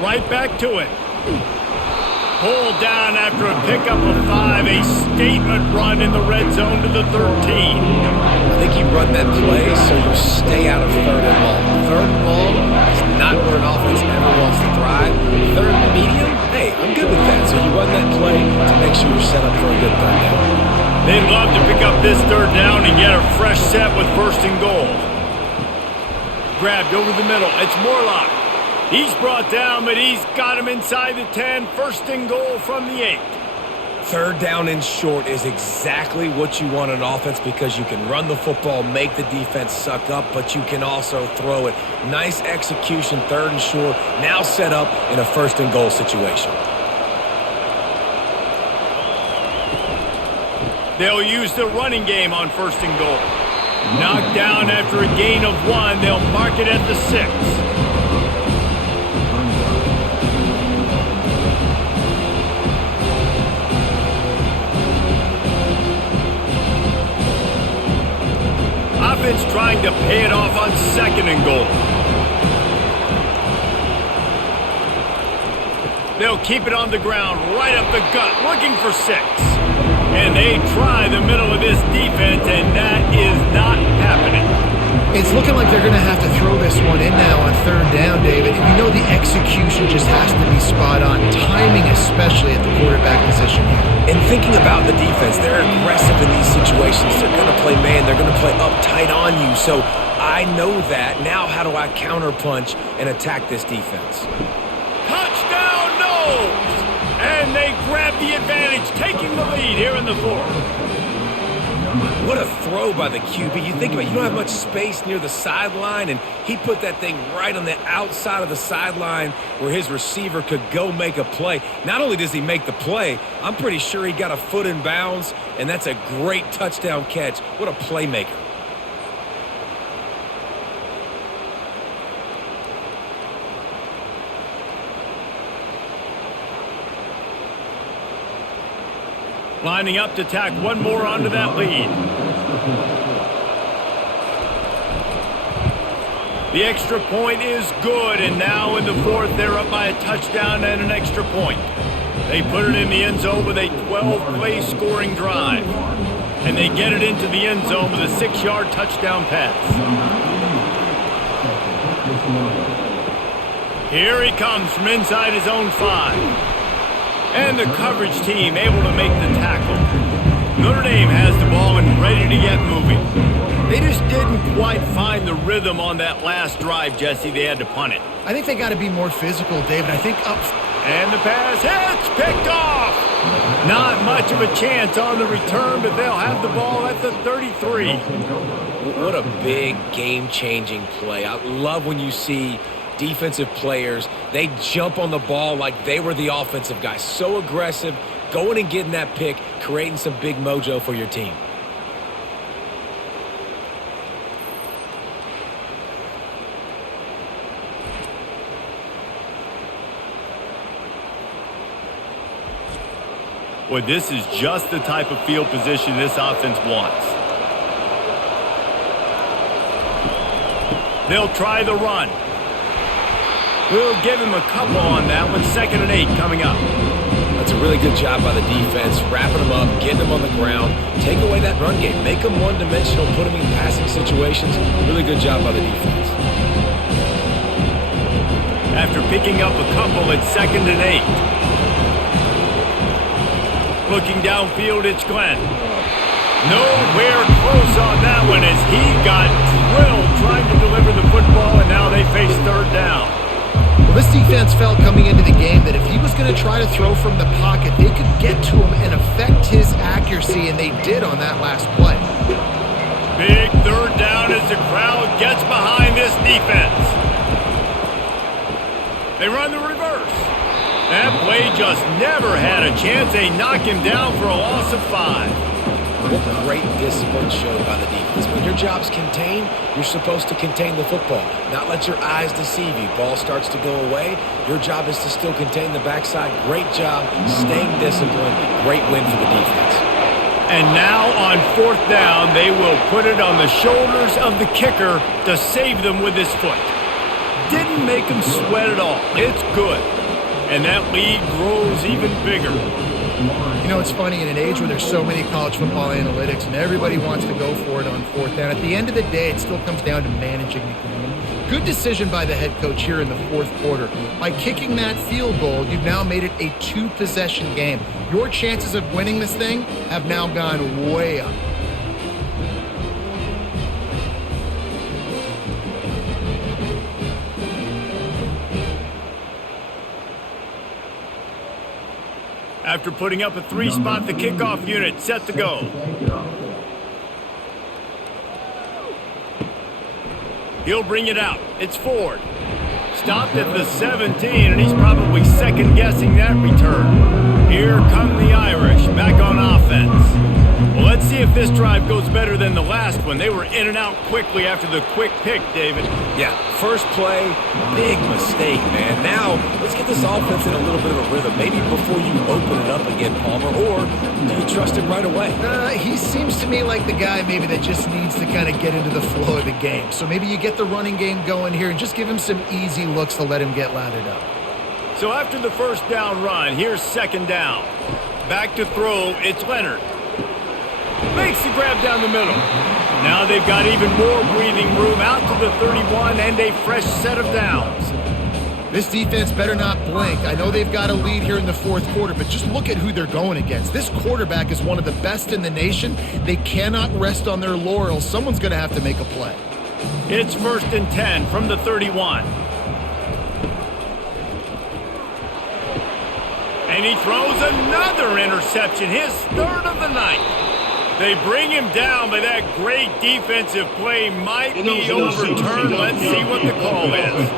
Right back to it. Pulled down after a pickup of 5. A statement run in the red zone to the 13. I think you run that play so you stay out of 3rd and long. 3rd and long is not where an offense ever wants to thrive. 3rd and medium, hey, I'm good with that. So you run that play to make sure you're set up for a good 3rd down. They'd love to pick up this 3rd down and get a fresh set with 1st and goal. Grabbed over the middle. It's Morlock. He's brought down, but he's got him inside the 10. 1st and goal from the 8. 3rd down and short is exactly what you want on offense, because you can run the football, make the defense suck up, but you can also throw it. Nice execution, 3rd and short, now set up in a 1st and goal situation. They'll use the running game on 1st and goal. Knocked down after a gain of 1. They'll mark it at the 6. Offense trying to pay it off on 2nd and goal. They'll keep it on the ground, right up the gut, looking for 6. And they try the middle of this defense, and that is not happening. It's looking like they're going to have to throw this one in now on 3rd down, David. And you know the execution just has to be spot on. Timing especially at the quarterback position here. And thinking about the defense, they're aggressive in these situations. They're going to play man. They're going to play up tight on you. So I know that. Now how do I counterpunch and attack this defense? Touchdown, Noles! And they grab the advantage, taking the lead here in the fourth. What a throw by the QB. You think about it, you don't have much space near the sideline, and he put that thing right on the outside of the sideline where his receiver could go make a play. Not only does he make the play, I'm pretty sure he got a foot in bounds, and that's a great touchdown catch. What a playmaker. Lining up to tack one more onto that lead. The extra point is good, and now in the fourth, they're up by a touchdown and an extra point. They put it in the end zone with a 12-play scoring drive, and they get it into the end zone with a 6-yard touchdown pass. Here he comes from inside his own 5. And the coverage team able to make the tackle. Notre Dame has the ball and ready to get moving. They just didn't quite find the rhythm on that last drive, Jesse. They had to punt it. I think they got to be more physical, David. I think up... And the pass hits, picked off. Not much of a chance on the return, but they'll have the ball at the 33. What a big game-changing play. I love when you see defensive players, they jump on the ball like they were the offensive guy. So aggressive, going and getting that pick, creating some big mojo for your team. Boy, this is just the type of field position this offense wants. They'll try the run. We'll give him a couple on that one. 2nd and 8 coming up. That's a really good job by the defense, wrapping them up, getting them on the ground, take away that run game, make them one-dimensional, put them in passing situations. Really good job by the defense. After picking up a couple, it's 2nd and 8. Looking downfield, it's Glenn. Nowhere close on that one as he got drilled trying to deliver the football, and now they face 3rd down. Well, this defense felt coming into the game that if he was going to try to throw from the pocket, they could get to him and affect his accuracy, and they did on that last play. Big 3rd down as the crowd gets behind this defense. They run the reverse. That play just never had a chance. They knock him down for a loss of 5. What great discipline showed by the defense. When your job's contained, you're supposed to contain the football, not let your eyes deceive you. Ball starts to go away. Your job is to still contain the backside. Great job, staying disciplined. Great win for the defense. And now on 4th down, they will put it on the shoulders of the kicker to save them with his foot. Didn't make him sweat at all. It's good. And that lead grows even bigger. You know, it's funny, in an age where there's so many college football analytics and everybody wants to go for it on 4th down, at the end of the day, it still comes down to managing the game. Good decision by the head coach here in the 4th quarter. By kicking that field goal, you've now made it a 2-possession game. Your chances of winning this thing have now gone way up. After putting up a 3-spot, the kickoff unit set to go. He'll bring it out. It's Ford. Stopped at the 17, and he's probably second-guessing that return. Here come the Irish back on offense. Well, let's see if this drive goes better than the last one. They were in and out quickly after the quick pick, David. Yeah, first play, big mistake, man. Now, let's get this offense in a little bit of a rhythm. Maybe before you open it up again, Palmer, or do you trust him right away? He seems to me like the guy maybe that just needs to kind of get into the flow of the game. So maybe you get the running game going here and just give him some easy looks to let him get lathered up. So after the 1st down run, here's 2nd down. Back to throw, it's Leonard. Makes the grab down the middle. Now they've got even more breathing room out to the 31 and a fresh set of downs. This defense better not blink. I know they've got a lead here in the 4th quarter, but just look at who they're going against. This quarterback is one of the best in the nation. They cannot rest on their laurels. Someone's going to have to make a play. It's 1st and 10 from the 31. And he throws another interception, his 3rd of the night. They bring him down, but that great defensive play might be overturned. Let's see what the call is.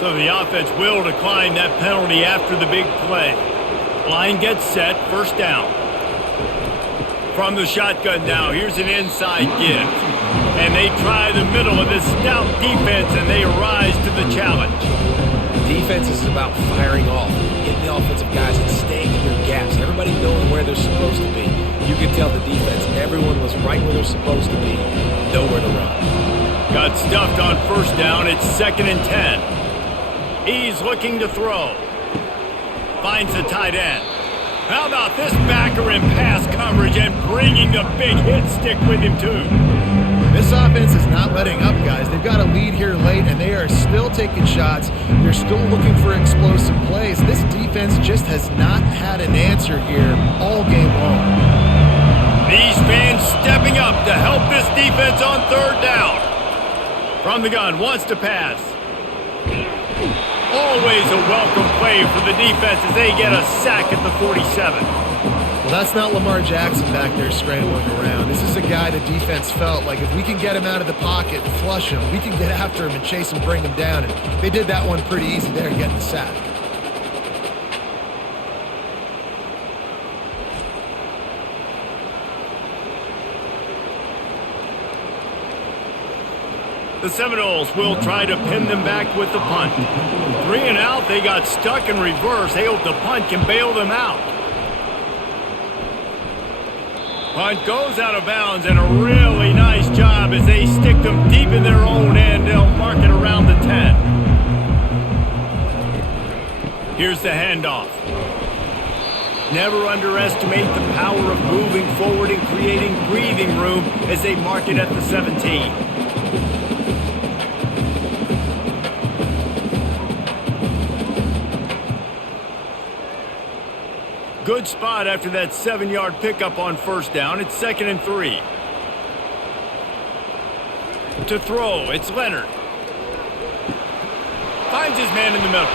So the offense will decline that penalty after the big play. Line gets set, 1st down. From the shotgun now, here's an inside give. And they try the middle of this stout defense, and they rise to the challenge. Defense is about firing off, hitting the offensive guys and staying in their gaps. Everybody knowing where they're supposed to be. You can tell the defense, everyone was right where they're supposed to be. Nowhere to run. Got stuffed on 1st down. It's 2nd and 10. He's looking to throw. Finds the tight end. How about this backer in pass coverage and bringing the big hit stick with him too? This offense is not letting up, guys. They've got a lead here late, and they are still taking shots. They're still looking for explosive plays. This defense just has not had an answer here all game long. These fans stepping up to help this defense on 3rd down. From the gun, wants to pass. Always a welcome play for the defense as they get a sack at the 47. Well, that's not Lamar Jackson back there scrambling around. This is a guy the defense felt like if we can get him out of the pocket and flush him, we can get after him and chase him, bring him down. And they did that one pretty easy there, getting the sack. The Seminoles will try to pin them back with the punt. 3 and out, they got stuck in reverse. They hope the punt can bail them out. Punt goes out of bounds, and a really nice job as they stick them deep in their own end. They'll mark it around the 10. Here's the handoff. Never underestimate the power of moving forward and creating breathing room as they mark it at the 17. Good spot after that 7-yard pickup on 1st down. It's 2nd and 3. To throw, it's Leonard. Finds his man in the middle.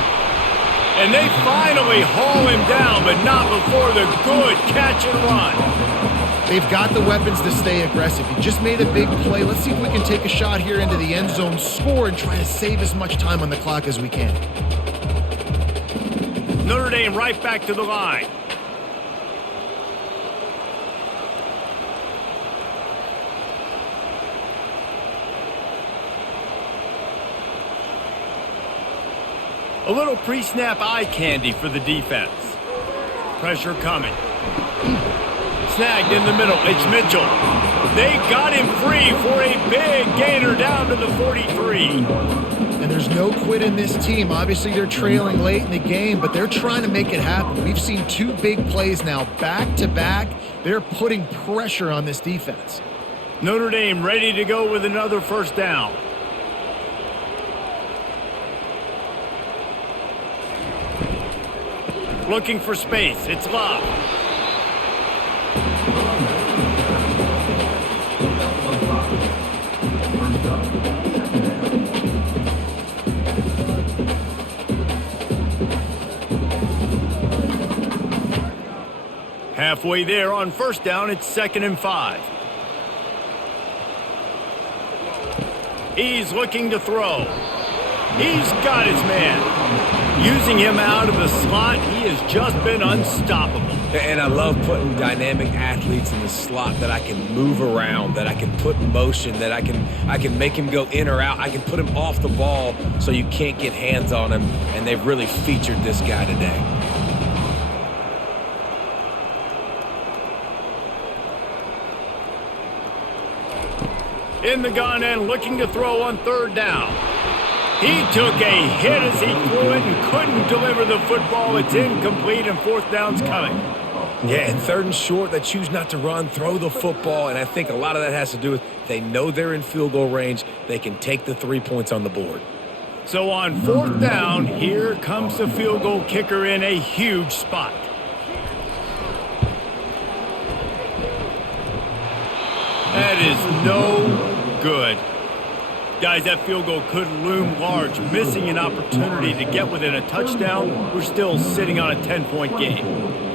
And they finally haul him down, but not before the good catch and run. They've got the weapons to stay aggressive. He just made a big play. Let's see if we can take a shot here into the end zone, score, and try to save as much time on the clock as we can. Notre Dame right back to the line. A little pre-snap eye candy for the defense. Pressure coming. Snagged in the middle. It's Mitchell. They got him free for a big gainer down to the 43. And there's no quit in this team. Obviously, they're trailing late in the game, but they're trying to make it happen. We've seen 2 big plays now, back-to-back. They're putting pressure on this defense. Notre Dame ready to go with another 1st down. Looking for space. It's Love. Halfway there on 1st down, it's 2nd and 5. He's looking to throw. He's got his man. Using him out of the slot, he has just been unstoppable. And I love putting dynamic athletes in the slot that I can move around, that I can put in motion, that I can make him go in or out. I can put him off the ball so you can't get hands on him, and they've really featured this guy today. In the gun and looking to throw on 3rd down. He took a hit as he threw it and couldn't deliver the football. It's incomplete and 4th down's coming. Yeah, and 3rd and short, they choose not to run, throw the football, and I think a lot of that has to do with they know they're in field goal range. They can take the 3 points on the board. So on 4th down, here comes the field goal kicker in a huge spot. That is no good. Guys, that field goal could loom large. Missing an opportunity to get within a touchdown. We're still sitting on a 10-point game.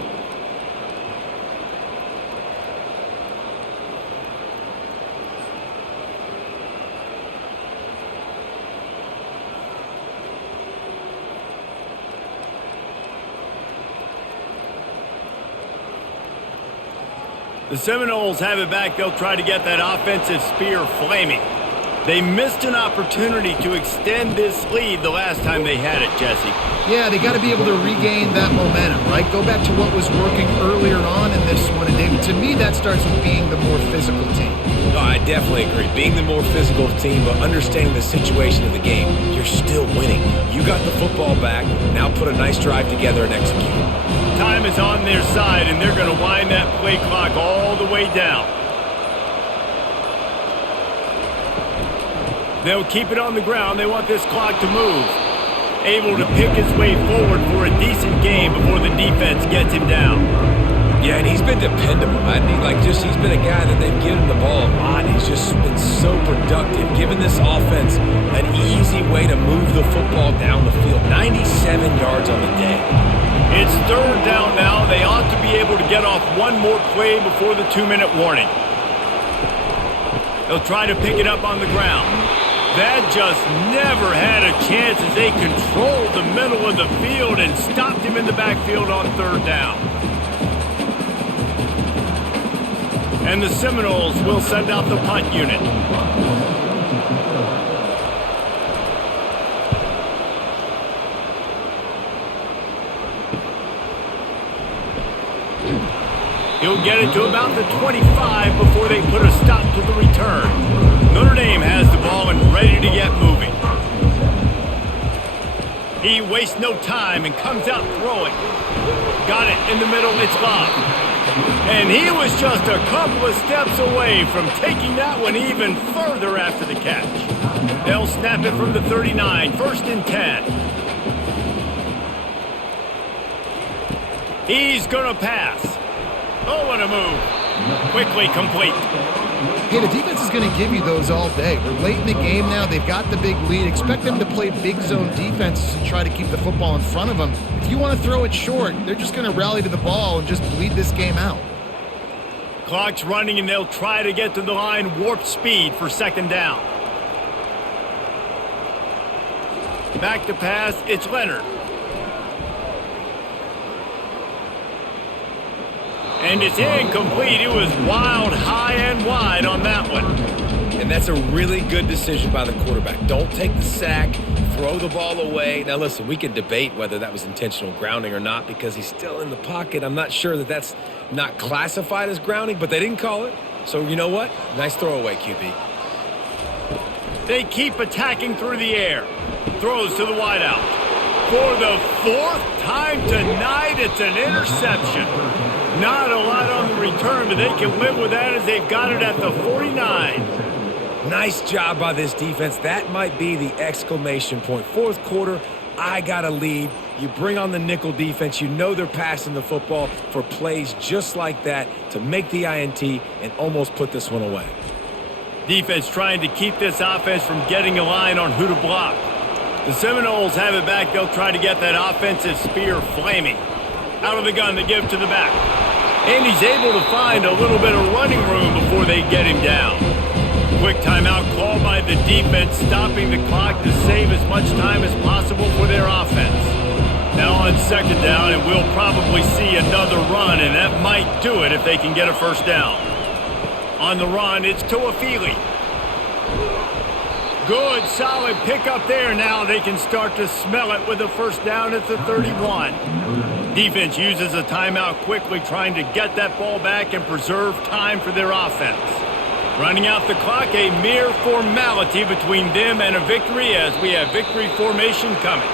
The Seminoles have it back. They'll try to get that offensive spear flaming. They missed an opportunity to extend this lead the last time they had it, Jesse. Yeah, they got to be able to regain that momentum, right? Go back to what was working earlier on in this one. And David, to me, that starts with being the more physical team. No, I definitely agree. Being the more physical team, but understanding the situation of the game, you're still winning. You got the football back. Now put a nice drive together and execute. Time is on their side, and they're going to wind that play clock all the way down. They'll keep it on the ground. They want this clock to move. Able to pick his way forward for a decent game before the defense gets him down. Yeah, and he's been dependable. He's been a guy that they've given the ball a lot. He's just been so productive, giving this offense an easy way to move the football down the field. 97 yards on the day. It's third down now. They ought to be able to get off one more play before the 2-minute warning. They'll try to pick it up on the ground. That just never had a chance as they controlled the middle of the field and stopped him in the backfield on third down. And the Seminoles will send out the punt unit. He'll get it to about the 25 before they put a stop to the return. Notre Dame has the ball and ready to get moving. He wastes no time and comes out throwing. Got it in the middle, it's locked. And he was just a couple of steps away from taking that one even further after the catch. They'll snap it from the 39, 1st and 10. He's gonna pass. Oh, what a move. Quickly complete. Hey, the defense is going to give you those all day. We're late in the game now. They've got the big lead. Expect them to play big zone defenses and try to keep the football in front of them. If you want to throw it short, they're just going to rally to the ball and just bleed this game out. Clock's running, and they'll try to get to the line warp speed for 2nd down. Back to pass. It's Leonard. And it's incomplete. It was wild, high and wide on that one. And that's a really good decision by the quarterback. Don't take the sack, throw the ball away. Now, listen, we can debate whether that was intentional grounding or not because he's still in the pocket. I'm not sure that that's not classified as grounding, but they didn't call it. So, you know what? Nice throwaway, QB. They keep attacking through the air. Throws to the wideout. For the 4th time tonight, it's an interception. Not a lot on the return, but they can live with that as they've got it at the 49. Nice job by this defense. That might be the exclamation point. 4th quarter, I got a lead. You bring on the nickel defense. You know they're passing the football for plays just like that to make the INT and almost put this one away. Defense trying to keep this offense from getting a line on who to block. The Seminoles have it back. They'll try to get that offensive spear flaming. Out of the gun, they give to the back. And he's able to find a little bit of running room before they get him down. Quick timeout called by the defense, stopping the clock to save as much time as possible for their offense. Now on 2nd down, and we'll probably see another run, and that might do it if they can get a 1st down. On the run, it's Tuafili. Good, solid pickup there. Now they can start to smell it with a 1st down at the 31. Defense uses a timeout quickly, trying to get that ball back and preserve time for their offense. Running out the clock, a mere formality between them and a victory as we have victory formation coming.